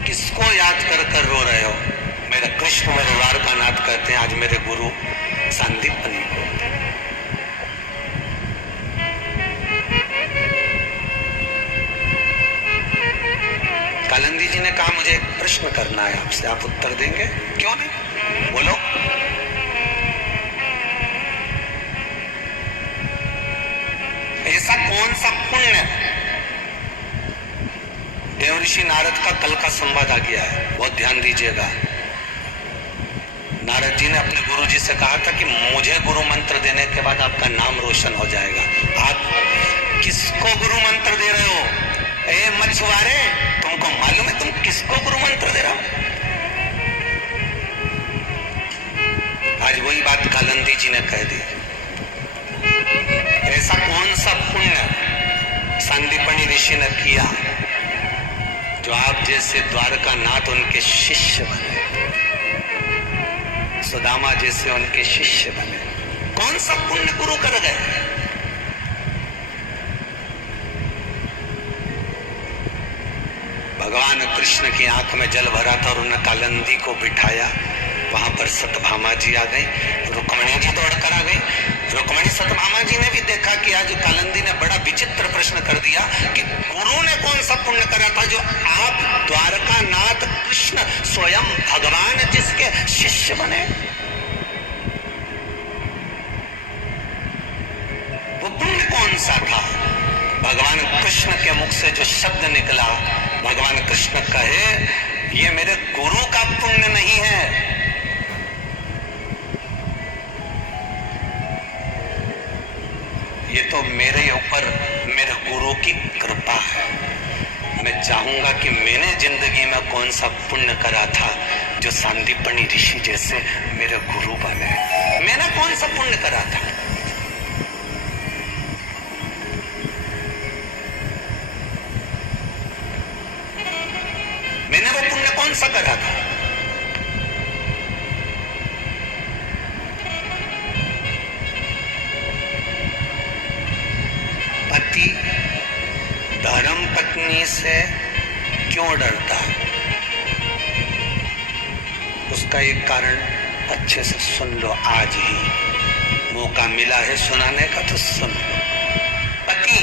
किसको याद कर कर रो रहे हो? मेरा कृष्ण मेरे द्वारका नाथ कहते हैं आज मेरे गुरु सांदीपनी को। कालिंदी जी ने कहा मुझे एक प्रश्न करना है आपसे, आप उत्तर देंगे? क्यों नहीं, बोलो। ऐसा कौन सा पुण्य? देवऋषि नारद का कल का संवाद आ गया है, बहुत ध्यान दीजिएगा। नारद जी ने अपने गुरु जी से कहा था कि मुझे गुरु मंत्र देने के बाद आपका नाम रोशन हो जाएगा। आप किसको गुरु मंत्र दे रहे हो? ए मछुआरे, तुमको मालूम है तुम किसको गुरु मंत्र दे रहे हो? आज वही बात कालिंदी जी ने कह दी। ऐसा कौन सा पुण्य सांदीपनी ऋषि ने किया जो आप जैसे द्वारका नाथ उनके शिष्य बने? सुदामा जैसे उनके शिष्य बने। कौन सा पुण्य गुरु कर गए? भगवान कृष्ण की आंख में जल भरा था और उन्होंने कालिंदी को बिठाया। वहां पर सत्यभामा जी आ गई, रुक्मणी जी दौड़ कर आ गई। रुक्मणी सत्यभामा जी ने भी देखा कि आज कालिंदी ने बड़ा विचित्र प्रश्न कर दिया कि गुरु ने कौन सा पुण्य करा था जो आप द्वारका नाथ कृष्ण स्वयं भगवान जिसके शिष्य बने? वो पुण्य कौन सा था? भगवान कृष्ण के मुख से जो शब्द निकला, भगवान कृष्ण कहे ये मेरे गुरु का पुण्य नहीं है, ये तो मेरे ऊपर मेरे गुरु की कृपा है। मैं चाहूंगा कि मैंने जिंदगी में कौन सा पुण्य करा था जो सांदीपनी ऋषि जैसे मेरे गुरु बने। मैंने कौन सा पुण्य करा था? मैंने वो पुण्य कौन सा करा था? पति धर्म पत्नी से क्यों डरता है? उसका एक कारण अच्छे से सुन लो। आज ही मौका मिला है सुनाने का तो सुन लो। पति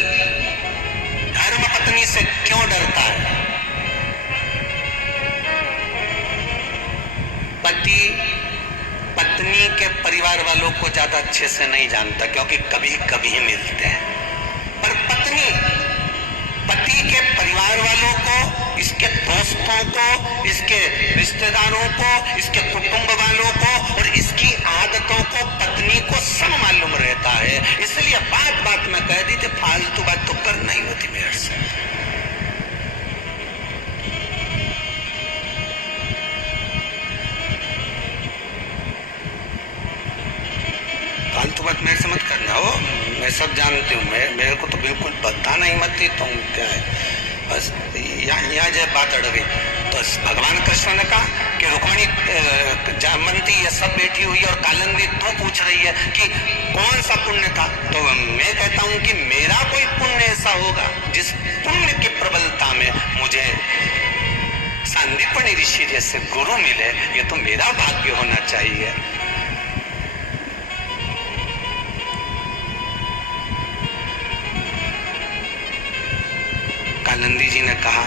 धर्म पत्नी से क्यों डरता है? पति पत्नी के परिवार वालों को ज्यादा अच्छे से नहीं जानता क्योंकि कभी कभी मिलते हैं, पर पत्नी पति के परिवार वालों को, इसके दोस्तों को, इसके रिश्तेदारों को, इसके कुटुंब वालों को और इसकी आदतों को पत्नी को सब मालूम रहता है। इसलिए बात बात में कह दी थी, फालतू बात तो कर नहीं होती मेरे से। फालतू बात मेरे से मत करना हो, मैं सब जानती हूँ। मेरे को तो बिल्कुल बताना ही मत थी। तुम क्या है बस यहाँ जब बात अड़ गई तो भगवान कृष्ण ने कहा कि रुक्मणी जामवंती ये सब बैठी हुई और कालिंदी तू पूछ रही है कि कौन सा पुण्य था, तो मैं कहता हूँ कि मेरा कोई पुण्य ऐसा होगा जिस पुण्य की प्रबलता में मुझे सांदीपनी ऋषि जैसे गुरु मिले। ये तो मेरा भाग्य होना चाहिए। कालिंदी जी ने कहा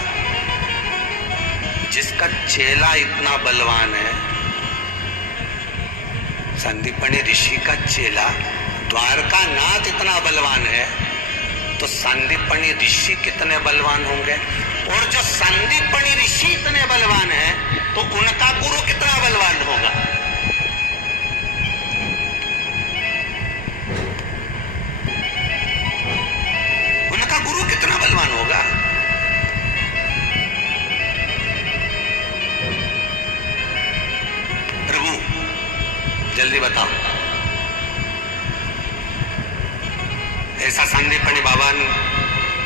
जिसका चेला इतना बलवान है, सांदीपनी ऋषि का चेला द्वारका नाथ इतना बलवान है, तो सांदीपनी ऋषि कितने बलवान होंगे? और जो सांदीपनी ऋषि इतने बलवान है तो उनका गुरु कितना बलवान होगा? उनका गुरु कितना बलवान होगा? प्रभु जल्दी बताओ, ऐसा सांदीपनी बाबा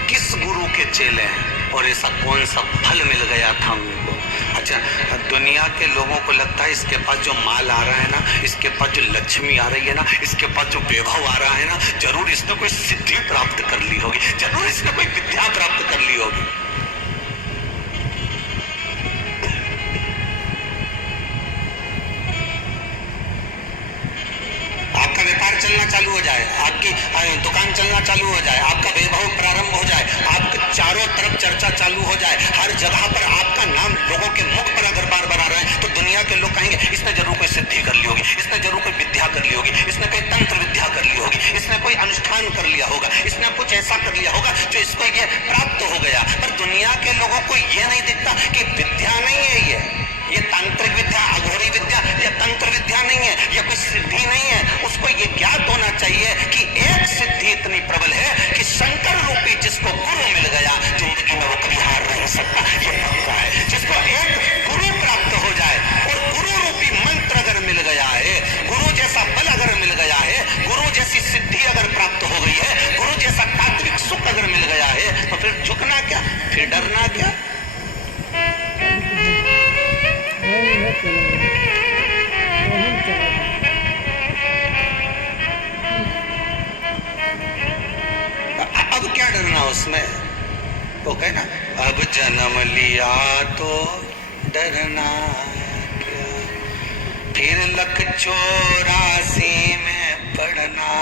किस गुरु के चेले हैं और ऐसा कौन सा फल मिल गया था उनको? अच्छा, दुनिया के लोगों को लगता है इसके पास जो माल आ रहा है ना, इसके पास जो लक्ष्मी आ रही है ना, इसके पास जो वैभव आ रहा है ना, जरूर इसने कोई सिद्धि प्राप्त कर ली होगी, जरूर इसने कोई विद्या प्राप्त कर ली होगी। आपका व्यापार चलना चालू हो जाए, आपकी दुकान चलना चालू हो जाए, आपका वैभव प्रारंभ हो जाए, आपके चारों तरफ चर्चा चालू हो जाए, हर जगह पर आपका नाम लोगों के मुख पर अगर बार बार आ रहा है तो दुनिया के लोग कहेंगे इसने जरूर कोई सिद्धि कर ली होगी, इसने जरूर कोई विद्या कर ली होगी, इसने कोई तंत्र विद्या कर ली होगी, इसने कोई अनुष्ठान कर लिया होगा, इसने कुछ ऐसा कर लिया होगा जो इसको ये प्राप्त हो गया। पर दुनिया के लोगों को ये नहीं दिखता कि विद्या नहीं है ये तांत्रिक विद्या, अघोरी विद्या, ये तंत्र विद्या नहीं है, ये कोई सिद्धि नहीं है। उसको ये ज्ञात होना चाहिए कि एक सिद्धि इतनी प्रबल है कि शंकर रूपी जिसको गुरु मिल गया, जिंदगी में वो कभी हार नहीं सकता, ये पक्का है। जिसको एक गुरु प्राप्त हो जाए और गुरु रूपी मंत्र अगर मिल गया है, गुरु जैसा बल अगर मिल गया है, गुरु जैसी सिद्धि अगर प्राप्त हो गई है, गुरु जैसा तात्विक सुख अगर मिल गया है, तो फिर झुकना क्या, फिर डरना क्या? गए ना, अब जन्म लिया तो डरना क्या, फिर लख 84 में पढ़ना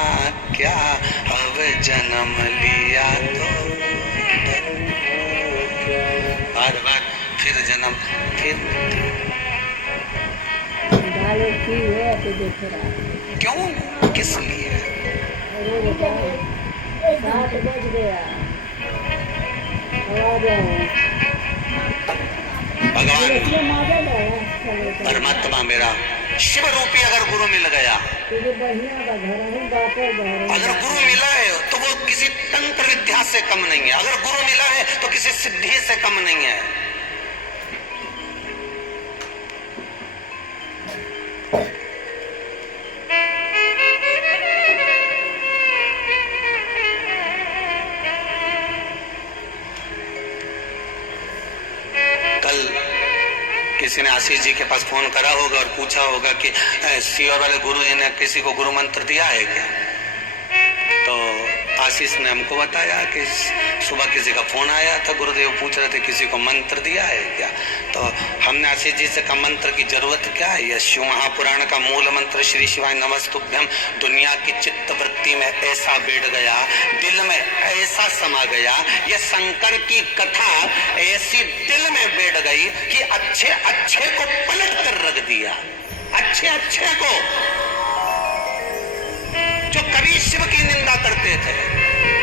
क्या, अब जन्म लिया तो बार बार फिर जन्म फिर क्यों, किस लिए? भगवान परमात्मा मेरा शिव रूपी अगर गुरु मिल गया, अगर गुरु मिला है तो वो किसी तंत्र विद्या से कम नहीं है, अगर गुरु मिला है तो किसी सिद्धि से कम नहीं है। किसी ने आशीष जी के पास फोन करा होगा और पूछा होगा कि सीओ वाले गुरु जी ने किसी को गुरु मंत्र दिया है क्या? तो आशीष ने हमको बताया कि सुबह किसी का फोन आया था, गुरुदेव पूछ रहे थे किसी को मंत्र दिया है क्या? तो हमने आशीष जी से कहा मंत्र की जरूरत क्या है, यह शिव महापुराण का मूल मंत्र श्री शिवाय नमस्तुभ्यम दुनिया की चित्त वृत्ति में ऐसा बैठ गया, दिल में ऐसा समा गया, यह शंकर की कथा ऐसी दिल में बैठ गई कि अच्छे अच्छे को पलट कर रख दिया, अच्छे अच्छे को जो कभी शिव की निंदा करते थे,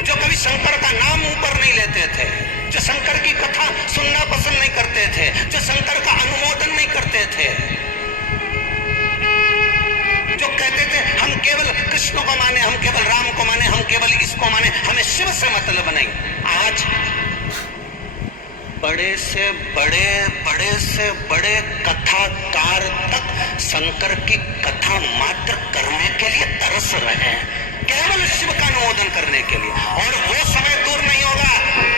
जो कभी शंकर का नाम ऊपर नहीं लेते थे, जो शंकर की कथा सुनना पसंद नहीं करते थे, जो शंकर का अनुमोदन नहीं करते थे, जो कहते थे हम केवल कृष्ण को माने, हम केवल राम को माने, हम केवल इसको माने, हमें शिव से मतलब नहीं, आज बड़े से बड़े कथाकार तक शंकर की कथा मात्र करने के लिए तरस रहे हैं, केवल शिव का अनुमोदन करने के लिए। और वो समय दूर नहीं होगा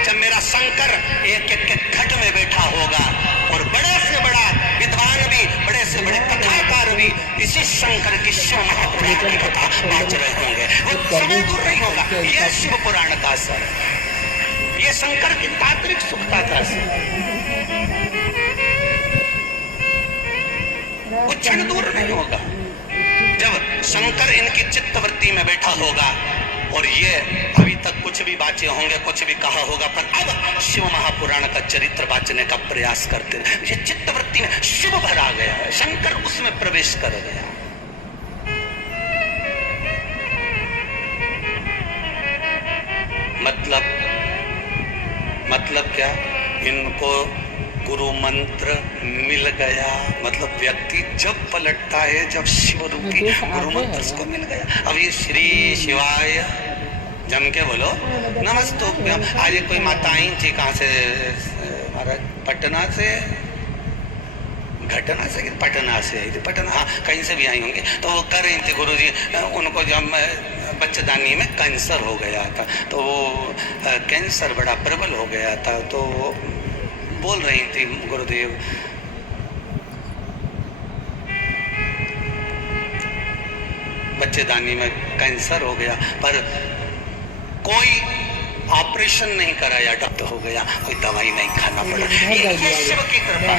जब मेरा शंकर एक एक के घट में बैठा होगा और बड़े से बड़ा विद्वान भी, बड़े से बड़े कथाकार भी इसी शंकर की शिव महापुराण की कथा बाज रहे होंगे। वो समय दूर नहीं होगा। यह शिव पुराण का असर, ये शंकर की तात्विक सुखता का असर, वो क्षण दूर नहीं होगा जब शंकर इनकी चित्तवृत्ति में बैठा होगा और ये अभी तक कुछ भी बाचे होंगे, कुछ भी कहा होगा, पर अब शिव महापुराण का चरित्र बाचने का प्रयास करते हैं। ये चित्तवृत्ति में शिव भरा गया है, शंकर उसमें प्रवेश कर गया। मतलब क्या, इनको गुरु मंत्र मिल गया, मतलब व्यक्ति जब पलटता है, जब शिव रूपी गुरु मंत्र उसको मिल गया। अब ये श्री शिवाय जम के बोलो नमस्तुभ्यम। आज कोई माता आई थी, कहाँ से महाराज, पटना से, घटना से कि पटना से आई थी, पटना, हाँ कहीं से भी आई होंगी। तो वो कर रही थी गुरुजी, उनको जब बच्चेदानी में कैंसर हो गया था, तो वो कैंसर बड़ा प्रबल हो गया था, तो बोल रही थी गुरुदेव बच्चेदानी में कैंसर हो गया, पर कोई ऑपरेशन नहीं कराया, डॉक्टर हो गया, कोई दवाई नहीं खाना पड़ा। ये शिव की कृपा,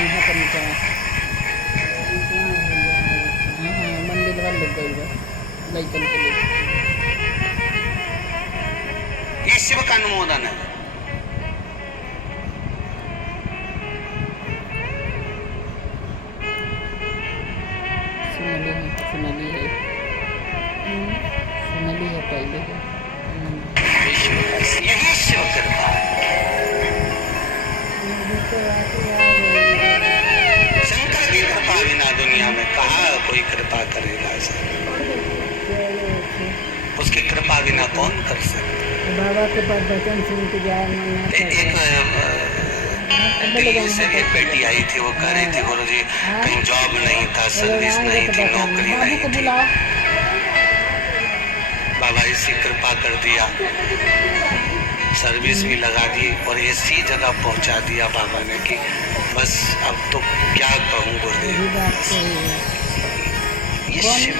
ये शिव का अनुमोदन है। यही शिव कृपा है। शंकर की कृपा बिना दुनिया में कहाँ कोई कृपा करेगा, उसकी कृपा बिना कौन कर सकता। बाबा के पास वचन सुन के जाए। एक दिल्ली से एक बेटी आई थी, वो कह रही थी गुरुजी कहीं जॉब नहीं था, सर्विस नहीं थी, नौकरी नहीं थी, बाबा इसी कृपा कर दिया, सर्विस भी लगा दी और ऐसी जगह पहुंचा दिया बाबा ने कि बस अब तो क्या कहूँ गुरुदेव। ये शिव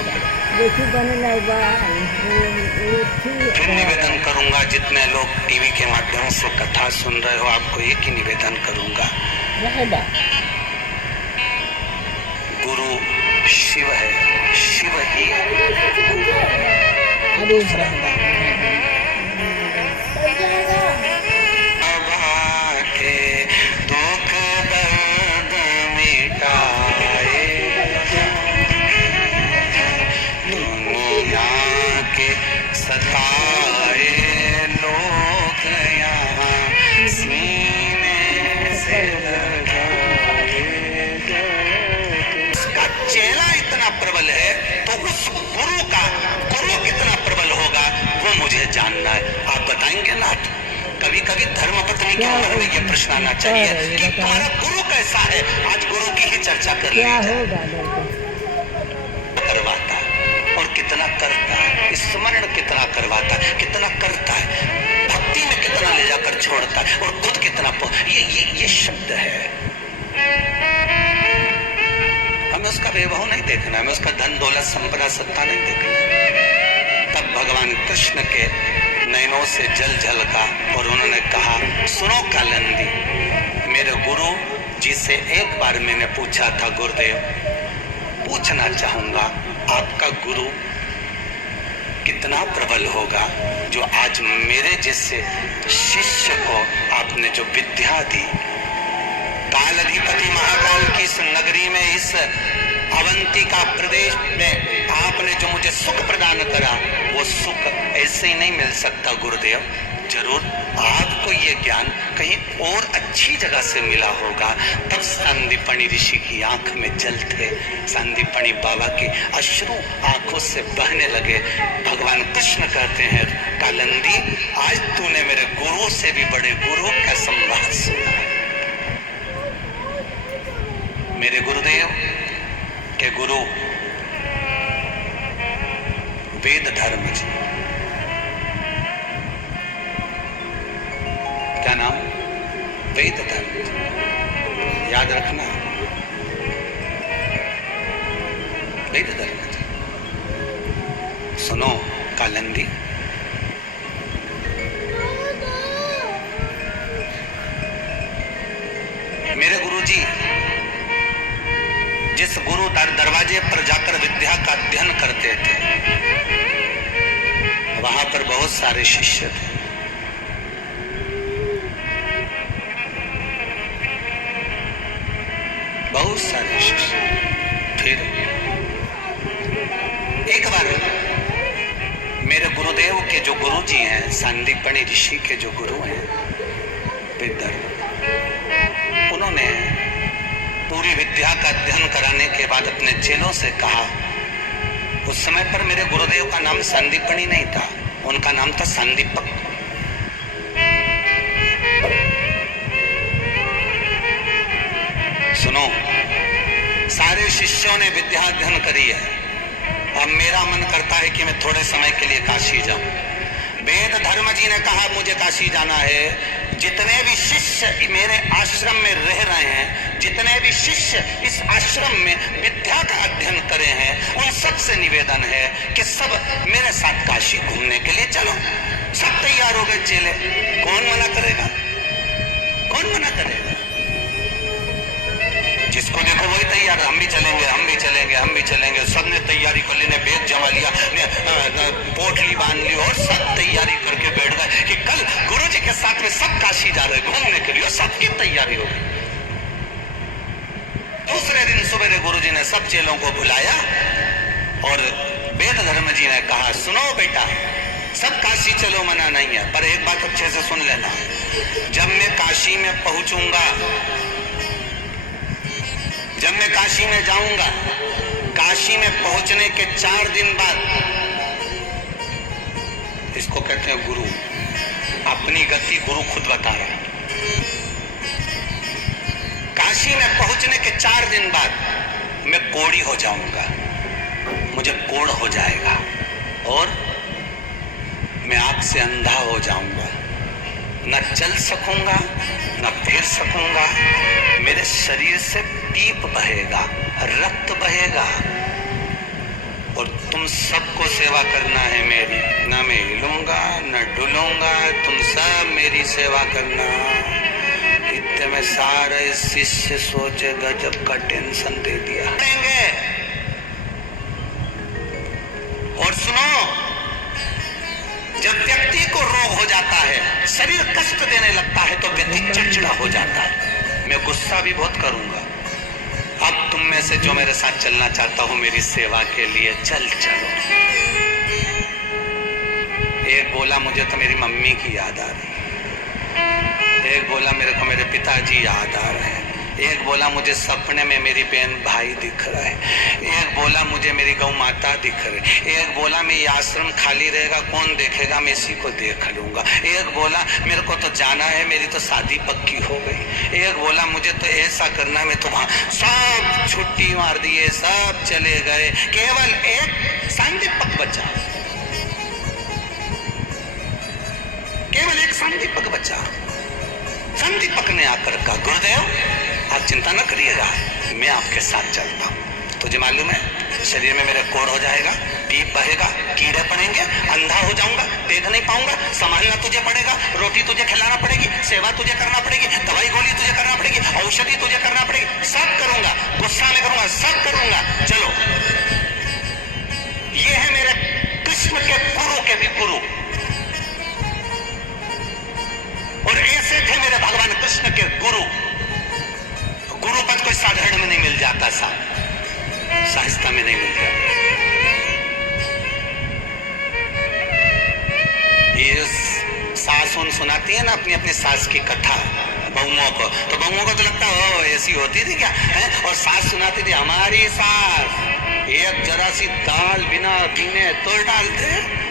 देखी बने नहीं बा फिर निवेदन करूंगा, जितने लोग टीवी के माध्यम से कथा सुन रहे हो, आपको एक ही निवेदन करूंगा, गुरु शिव है, शिव ही है। सताए लोग यहाँ सीने से लगाए। उसका चेला इतना प्रबल है तो उस गुरु कितना प्रबल होगा वो मुझे जानना है। आप बताएंगे नाथ? कभी कभी धर्मपत्नी के मन में ये प्रश्न आना चाहिए कि तुम्हारा गुरु कैसा है। आज गुरु की ही चर्चा कर ली करवाता और कितना करता है, स्मरण कितना करवाता है, कितना करता है, भक्ति में कितना ले जाकर छोड़ता है और खुद कितना ये शब्द है। हमें उसका वैभव नहीं देखना, हमें उसका धन दौलत संपदा सत्ता नहीं देखना। तब भगवान कृष्ण के नयनों से जल झलका और उन्होंने कहा, सुनो कालंदी, मेरे गुरु जी से एक बार मैंने पूछा था, गुरुदेव पूछना चाहूंगा आपका गुरु कितना प्रबल होगा जो आज मेरे जैसे शिष्य को आपने जो विद्या दी। काल अधिपति महाकाल की इस नगरी में, इस अवंतिका प्रदेश में आपने जो मुझे सुख प्रदान करा, वो सुख ऐसे ही नहीं मिल सकता गुरुदेव। जरूर आपको ये ज्ञान कहीं और अच्छी जगह से मिला होगा। तब संदीपनी ऋषि की आंख में जल थे, संदीपनी बाबा के अश्रु आंखों से बहने लगे। भगवान कृष्ण कहते हैं, कालंदी आज तूने मेरे गुरु से भी बड़े गुरु का संवाद सुना। मेरे गुरुदेव के गुरु वेद धर्म जी, क्या नाम? वेद धर्म, याद रखना, वेद धर्म। सुनो कालंदी, मेरे गुरुजी जिस गुरु दरवाजे पर जाकर विद्या का अध्ययन करते थे, वहां पर बहुत सारे शिष्य थे। बहुत सारे शिष्य। फिर एक बार मेरे गुरुदेव के जो गुरु जी हैं, संदीपनी ऋषि के जो गुरु हैं विद्या, उन्होंने पूरी विद्या का अध्ययन कराने के बाद अपने चेलों से कहा, उस समय पर मेरे गुरुदेव का नाम संदीपनी नहीं था, उनका नाम था संदीपक। सुनो, सारे शिष्यों ने विद्या अध्ययन करी है, अब मेरा मन करता है कि मैं थोड़े समय के लिए काशी जाऊं। वेद धर्म जी ने कहा मुझे काशी जाना है। जितने भी शिष्य मेरे आश्रम में रह रहे हैं, जितने भी शिष्य इस आश्रम में विद्या का अध्ययन करे हैं, उन सब से निवेदन है कि सब मेरे साथ काशी घूमने के लिए चलो। सब तैयार हो गए चेले, कौन मना करेगा? कौन मना करेगा? जिसको देखो वही तैयार, हम भी चलेंगे, हम भी चलेंगे, हम भी चलेंगे। सबने तैयारी कर ली, ने बैग जमा लिया, ने पोटली बांध ली और सब तैयारी करके बैठ गए कि कल गुरुजी के साथ में सब काशी जा रहे घूमने के लिए। सबकी तैयारी हो गई। दूसरे दिन सवेरे गुरुजी ने सब चेलों को बुलाया और वेद धर्म जी ने कहा, सुनो बेटा, सब काशी चलो, मना नहीं है, पर एक बात अच्छे से सुन लेना। जब मैं काशी में पहुंचूंगा, जब मैं काशी में जाऊंगा, काशी में पहुंचने के 4 दिन बाद, इसको कहते हैं गुरु, अपनी गति गुरु खुद बता रहा है। काशी में पहुंचने के 4 दिन बाद मैं कोढ़ी हो जाऊंगा, मुझे कोढ़ हो जाएगा और मैं आंख से अंधा हो जाऊंगा, न चल सकूंगा न फिर सकूंगा। मेरे शरीर से पीप बहेगा, रक्त बहेगा। और तुम सबको सेवा करना है मेरी, ना मैं हिलूंगा न डुलूंगा, तुम सब मेरी सेवा करना। इतने में सारे शिष्य सोचे गजब का टेंशन दे दिया। और सुनो, जब व्यक्ति को रोग हो जाता है, शरीर कष्ट देने लगता है, तो व्यक्ति चिड़चिड़ा हो जाता है। मैं गुस्सा भी बहुत करूंगा। अब तुम में से जो मेरे साथ चलना चाहता हूं मेरी सेवा के लिए, चल चलो। एक बोला मुझे तो मेरी मम्मी की याद आ रही, एक बोला मेरे को मेरे पिताजी याद आ रहे हैं, एक बोला मुझे सपने में मेरी बहन भाई दिख रहा है, एक बोला मुझे मेरी गौ माता दिख रही, एक बोला मैं ये आश्रम खाली रहेगा कौन देखेगा, मैं इसी को देख लूंगा, एक बोला मेरे को तो जाना है, मेरी तो शादी पक्की हो गई, एक बोला मुझे तो ऐसा करना, मैं तो वहां सब छुट्टी मार दिए, सब चले गए, केवल एक सांदीपक बचा, केवल एक सांदीपक बचा। संदीपक ने आकर कहा, गुरुदेव आप चिंता न करिएगा, मैं आपके साथ चलता हूँ। तुझे मालूम है शरीर में मेरे कोढ़ हो जाएगा, पीप बहेगा, कीड़े पड़ेंगे, अंधा हो जाऊंगा, देख नहीं पाऊंगा, संभालना तुझे पड़ेगा, रोटी तुझे खिलाना पड़ेगी, सेवा तुझे करना पड़ेगी, दवाई गोली तुझे करना पड़ेगी, औषधि तुझे करना पड़ेगी, सब करूंगा, गुस्सा में करूंगा, सब करूंगा, चलो। ये है मेरे कृष्ण के गुरु के भी गुरु, और ऐसे थे मेरे भगवान कृष्ण के गुरु। गुरु पद कोई साधारण में नहीं मिल जाता, सहजता में नहीं मिल जाता। ये सास उन सुनाती है ना अपनी अपनी सास की कथा बहुओं को, तो बहुओं को तो लगता है ऐसी होती थी क्या है? और सास सुनाती थी, हमारी सास एक जरा सी दाल बिना पीने तो डालते,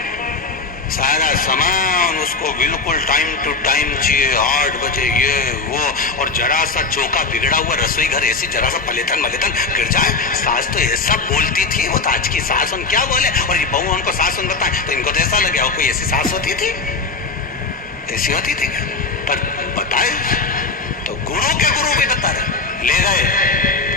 सारा सामान उसको बिल्कुल टाइम टू टाइम चाहिए, 8 बजे ये वो, और जरा सा चौका बिगड़ा हुआ रसोई घर ऐसी जरा सा पलेथन गिर जाए, सास तो ये सब बोलती थी। वो तो आज की सास उन क्या बोले, और ये बहू उनको सास उन बताए तो इनको तो ऐसा लगे कोई ऐसी सास होती थी, ऐसी होती थी। पर बताए तो गुरु के गुरु भी बता रहे, ले गए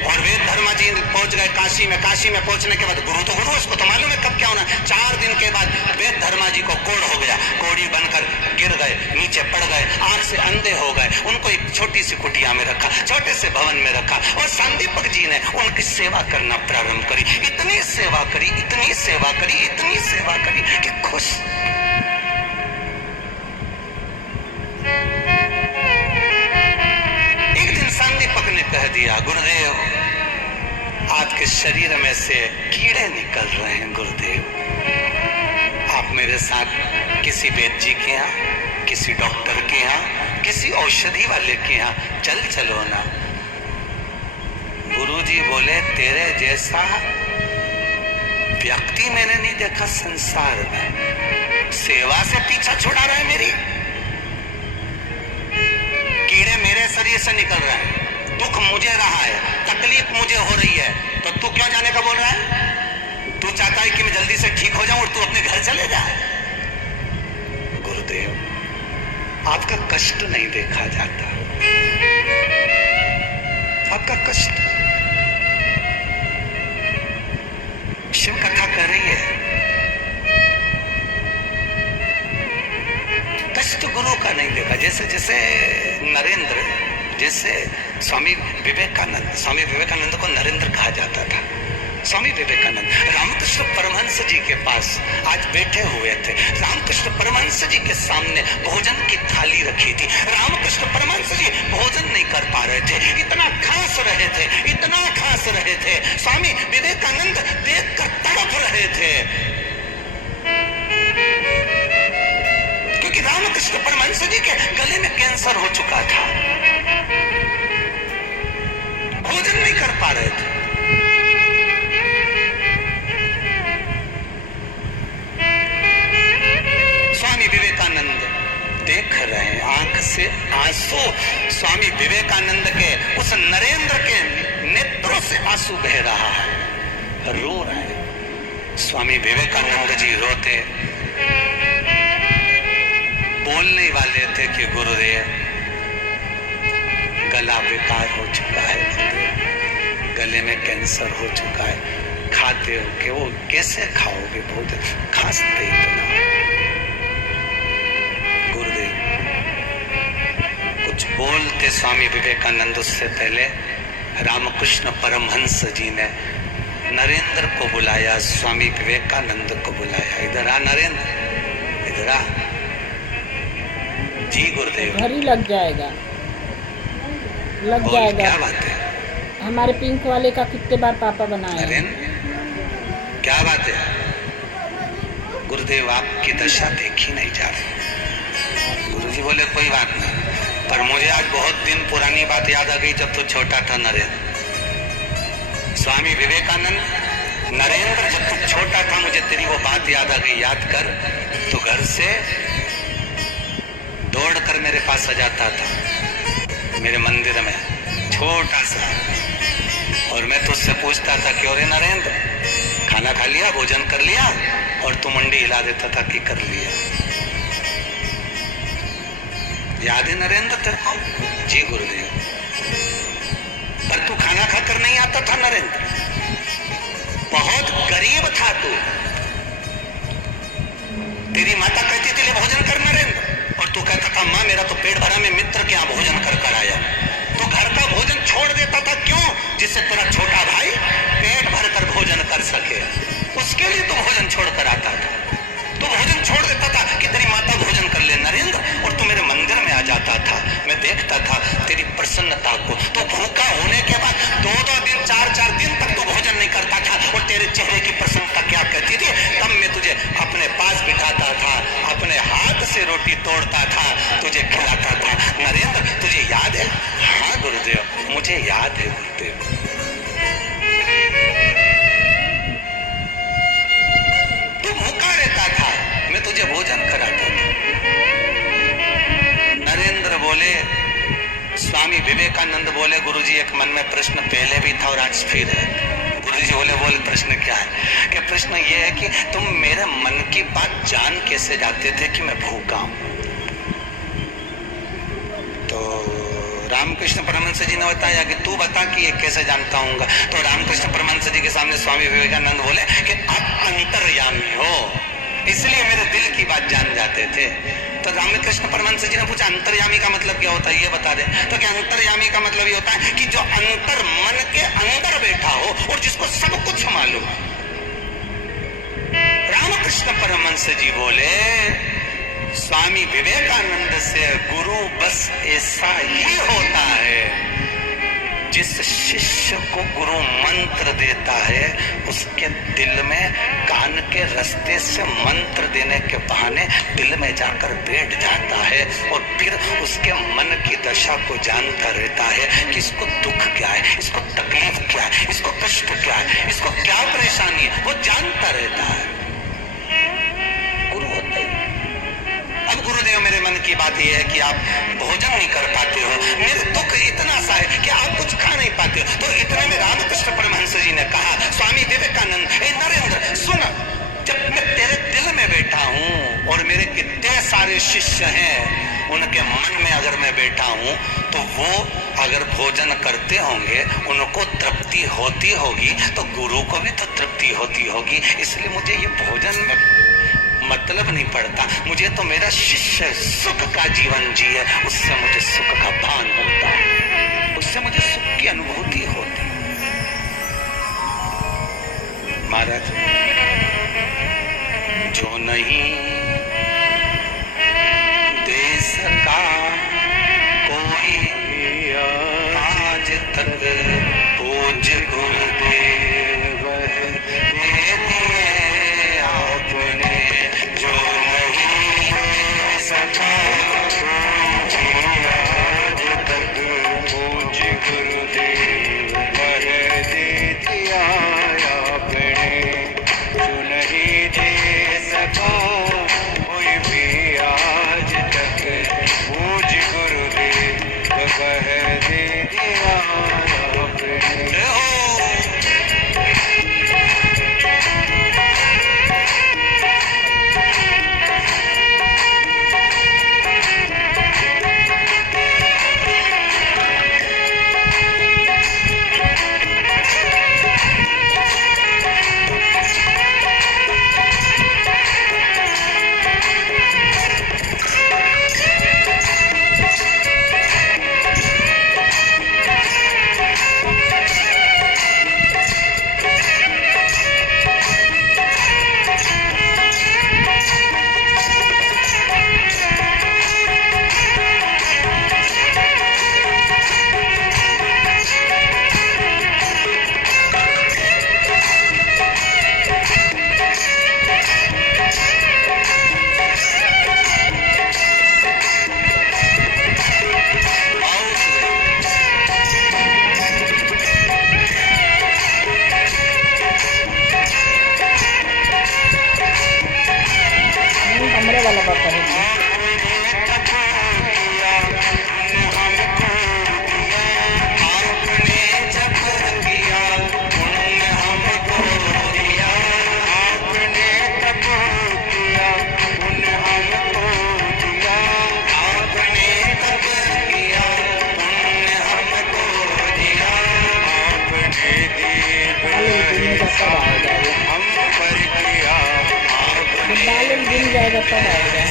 और वेद धर्मा जी पहुंच गए काशी में। काशी में पहुंचने के बाद गुरु तो गुरु, उसको तो मालूम है कब क्या होना। 4 दिन के बाद वेद धर्मा जी को कोढ़ हो गया, कोढ़ी बनकर गिर गए, नीचे पड़ गए, आंख से अंधे हो गए। उनको एक छोटी सी कुटिया में रखा, छोटे से भवन में रखा, और संदीपक जी ने उनकी सेवा करना प्रारंभ करी। इतनी सेवा करी, इतनी सेवा करी, इतनी सेवा करी कि खुश। एक दिन संदीपक ने कह दिया, गुरुदेव आपके शरीर में से कीड़े निकल रहे हैं, गुरुदेव आप मेरे साथ किसी वैद्य जी के यहाँ, किसी डॉक्टर के यहाँ, किसी औषधि वाले के यहाँ चलो ना। गुरुजी बोले, तेरे जैसा व्यक्ति मैंने नहीं देखा संसार में, सेवा से पीछा छुड़ा रहा है मेरी, कीड़े मेरे शरीर से निकल रहे हैं, दुख मुझे रहा है, तकलीफ मुझे हो रही है, तो तू क्यों जाने का बोल रहा है? तू चाहता है कि मैं जल्दी से ठीक हो जाऊं और तू अपने घर चले जा। गुरुदेव आपका कष्ट नहीं देखा जाता, आपका कष्ट। शिव कथा कर रही है, कष्ट गुरु का नहीं देखा। जैसे जैसे नरेंद्र, जैसे स्वामी विवेकानंद को नरेंद्र कहा जाता था। स्वामी विवेकानंद रामकृष्ण परमहंस जी के पास आज बैठे हुए थे। रामकृष्ण परमहंस जी के सामने भोजन की थाली रखी थी। रामकृष्ण परमहंस जी भोजन नहीं कर पा रहे थे, इतना खास रहे थे, इतना खास रहे थे। स्वामी विवेकानंद देखकर तड़प रहे थे, क्योंकि रामकृष्ण परमहंस जी के गले में कैंसर हो चुका था, भोजन नहीं कर पा रहे थे। स्वामी विवेकानंद देख रहे हैं, आंख से आंसू स्वामी विवेकानंद के उस नरेंद्र के नेत्रों से आंसू बह रहा है, रो रहे हैं। स्वामी विवेकानंद जी रोते, बोलने वाले थे कि गुरुदेव गला बेकार हो चुका है, गले में कैंसर हो चुका है, खाद्य चाहते हो कि वो कैसे खाओगे भोजन, खासते इतना। गुरुदेव कुछ बोलते स्वामी विवेकानंद, उससे पहले रामकृष्ण परमहंस जी ने नरेंद्र को बुलाया, स्वामी विवेकानंद को बुलाया। इधर आ नरेंद्र, इधर आ। जी गुरुदेव। घर ही लग जाएगा, लग बोल, जाएगा। क्या बात है? हमारे पिंक वाले का कितने बार पापा बनाए हैं। नरेंद्र क्या बात है? गुरुदेव आपकी दशा देखी नहीं जा रही। गुरुजी बोले कोई बात नहीं, पर मुझे आज बहुत दिन पुरानी बात याद आ गई जब तू छोटा था नरेंद्र। स्वामी विवेकानंद, नरेंद्र जब तू छोटा था मुझे तेरी वो बात याद आ गई, याद कर। तू घर से दौड़ कर मेरे पास आ जाता था, मेरे मंदिर में छोटा सा, और मैं तुझसे पूछता था कि अरे नरेंद्र खाना खा लिया, भोजन कर लिया? और तू मुंडी हिला देता था कि कर लिया। याद है नरेंद्र तेरे को? जी गुरुदेव। पर तू खाना खाकर नहीं आता था नरेंद्र, बहुत गरीब था तू। तेरी माता कहती थी ले भोजन कर नरेंद्र, और तू कहता था माँ मेरा तो पेट भरा, मैं मित्र के यहाँ भोजन कर कर आया। तो घर का भोजन छोड़ देता था, क्यों? जिससे तेरा छोटा भाई पेट भर कर भोजन कर सके, उसके लिए तू भोजन छोड़ कर आता था। तू भोजन छोड़ देता था कि तेरी माता भोजन कर ले नरेंद्र, और तू मेरे मंदिर में आ जाता था। मैं देखता था तेरी प्रसन्नता को। तो भूखा होने के बाद 2-2 दिन 4-4 दिन तक तू भोजन नहीं करता था, और तेरे चेहरे की प्रसन्नता क्या कहती थी? तब मैं तुझे अपने पास बिठाता था, अपने हाथ से रोटी तोड़ता था, तुझे खिलाता था। नरेंद्र तुझे याद है? हाँ गुरुदेव मुझे याद है गुरुदेव। तू भूखा रहता था, मैं तुझे भोजन कराता था। नरेंद्र बोले, स्वामी विवेकानंद बोले गुरुजी एक मन में प्रश्न पहले भी था और आज फिर है। गुरुजी बोले प्रश्न क्या है? कि प्रश्न ये है कि तुम मेरे मन की बात जान कैसे जाते थे कि मैं भूखा हूं? तो रामकृष्ण परमहंस जी ने बताया कि तू बता कि ये कैसे जानता हूँगा। तो रामकृष्ण परमहंस जी के सामने स्वामी विवेकानंद बोले कि आप अंतर्यामी हो, इसलिए मेरे दिल की बात जान जाते थे। तो रामकृष्ण परमहंस जी ने पूछा अंतर्यामी का मतलब क्या होता है, ये बता दे। तो क्या अंतर्यामी का मतलब ये होता है कि जो अंतर मन के अंदर बैठा हो और जिसको सब कुछ मालूम। रामकृष्ण परमहंस जी बोले स्वामी विवेकानंद से गुरु बस ऐसा ही होता है, जिस शिष्य को गुरु मंत्र देता है उसके दिल में कान के रास्ते से मंत्र देने के बहाने दिल में जाकर बैठ जाता है, और फिर उसके मन की दशा को जानता रहता है कि इसको दुख क्या है, इसको तकलीफ क्या है, इसको कष्ट क्या है, इसको क्या परेशानी है, वो जानता रहता है। गुरु होता है। अब गुरुदेव मेरे मन की बात यह है कि आप भोजन नहीं कर पाते हो, मेरे दुख इतना सा है कि आप कुछ खा नहीं पाते हो। तो इतने में रामकृष्ण परमहंस जी ने कहा स्वामी विवेकानंद, ए नरेंद्र सुन, जब मैं तेरे दिल में बैठा हूँ और मेरे कितने सारे शिष्य हैं, उनके मन में अगर मैं बैठा हूँ तो वो अगर भोजन करते होंगे उनको तृप्ति होती होगी, तो गुरु को भी तो तृप्ति होती होगी। इसलिए मुझे ये भोजन में मतलब नहीं पड़ता, मुझे तो मेरा शिष्य सुख का जीवन जिए, उससे मुझे सुख का भान होता है, उससे मुझे सुख की अनुभूति होती है। महाराज जो नहीं दे सका कोई आज तक, पूज्य गुरुदेव दे दिए आपने, जो नहीं दे सका आज तक, पूज्य गुरुदेव दे दिया आपने, जो नहीं दे सका कोई भी आज तक, पूज्य गुरुदेव कह दे दिया आपने। जाएगा तब आएगा।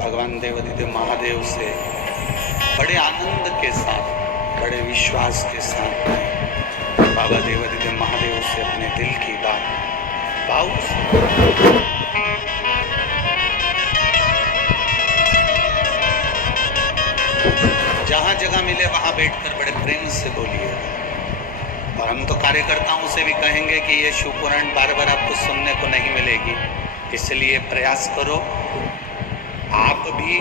भगवान देवाधिदेव महादेव से बड़े आनंद के साथ, बड़े विश्वास के साथ बाबा देवाधिदेव महादेव से अपने दिल की बात भाव से जहां जगह मिले वहां बैठकर बड़े प्रेम से बोलिए। और हम तो कार्यकर्ताओं से भी कहेंगे कि ये शिव पुराण बार बार आपको सुनने को नहीं मिलेगी, इसलिए प्रयास करो आप भी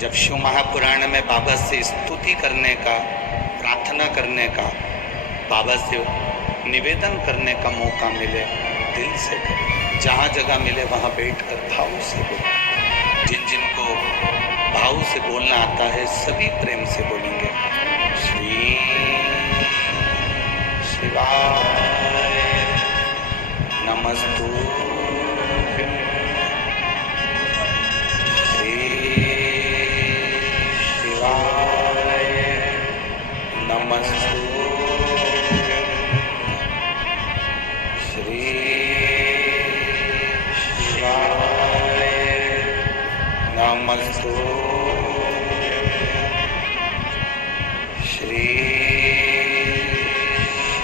जब शिव महापुराण में बाबा से स्तुति करने का, प्रार्थना करने का, बाबा से निवेदन करने का मौका मिले, दिल से करो। जहाँ जगह मिले वहाँ बैठकर भाव से बोलो। जिन जिनको भाव से बोलना आता है सभी प्रेम से बोलेंगे। श्री शिवाय नमस्तु नमस्तु श्री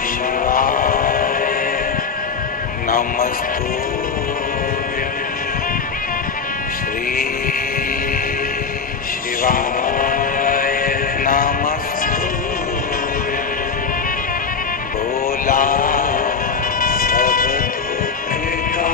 शिवाय नमस्तु श्री शिवाय नमस्तु बोला सब दुख का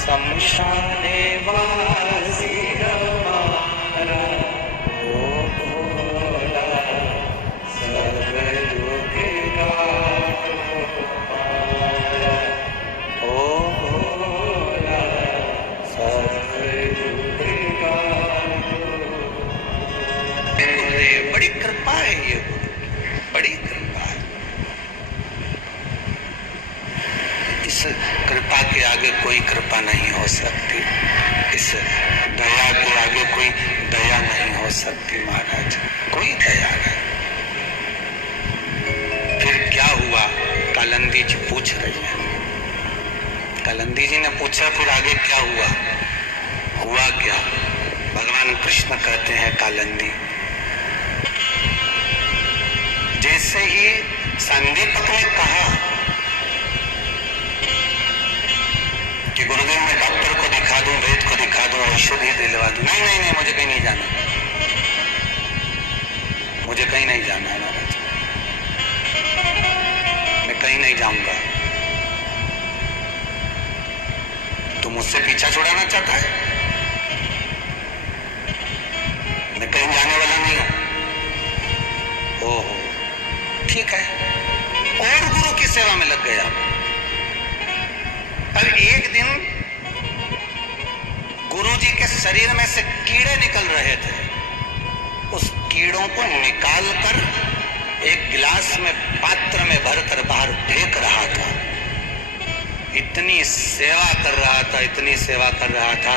शमशाने वासी हमारा ओ भोला सर्व दुख का ओ भोला सर्व दुख का। बड़ी कृपा है ये, बड़ी कृपा है। इस कृपा के आगे कोई कृपा नहीं हो सकती, इस दया के आगे कोई दया नहीं हो सकती महाराज, कोई दया नहीं। फिर क्या हुआ? कालंदी जी पूछ रही है, कालिंदी जी ने पूछा फिर आगे क्या हुआ? हुआ क्या? भगवान कृष्ण कहते हैं कालिंदी, जैसे ही संदीपक ने कहा कि गुरुदेव मैं डॉक्टर को दिखा दूं, वेद को दिखा दूं, औषधि दिलवा दूं, नहीं नहीं नहीं, मुझे कहीं नहीं जाना, मुझे कहीं नहीं जाना है महाराज, मैं कहीं नहीं जाऊंगा। तू मुझसे पीछा छुड़ाना चाहता है? मैं कहीं जाने वाला नहीं हूं। ओहो ठीक है, और गुरु की सेवा में लग गया। अब एक दिन गुरु जी के शरीर में से कीड़े निकल रहे थे, उस कीड़ों को निकालकर एक गिलास में पात्र में भरकर बाहर फेंक रहा था। इतनी सेवा कर रहा था, इतनी सेवा कर रहा था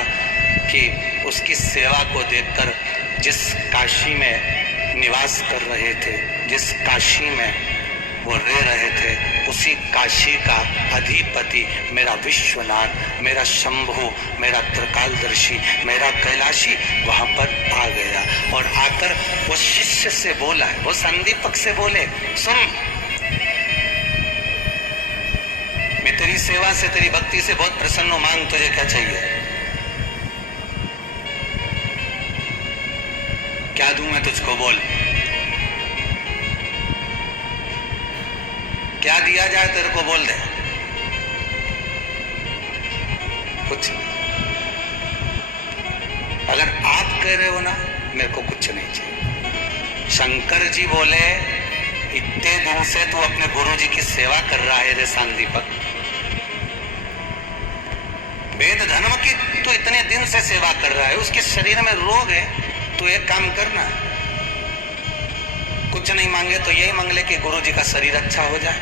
कि उसकी सेवा को देखकर जिस काशी में निवास कर रहे थे, जिस काशी में वो रह रहे थे, उसी काशी का अधिपति मेरा विश्वनाथ, मेरा शंभु, मेरा त्रिकालदर्शी, मेरा कैलाशी वहां पर आ गया और आकर वो शिष्य से बोला, वो संदीपक से बोले, सुन मैं तेरी सेवा से, तेरी भक्ति से बहुत प्रसन्न हूं, मांग तुझे क्या चाहिए? क्या दूं मैं तुझको, बोल क्या दिया जाए तेरे को, बोल दे। कुछ अगर आप कह रहे हो ना मेरे को कुछ नहीं चाहिए। शंकर जी बोले इतने दिन से तू अपने गुरु जी की सेवा कर रहा है रे संदीपक, वेद धर्म की तू इतने दिन से सेवा कर रहा है, उसके शरीर में रोग है, तू एक काम करना, कुछ नहीं मांगे तो यही मांग ले कि गुरु जी का शरीर अच्छा हो जाए।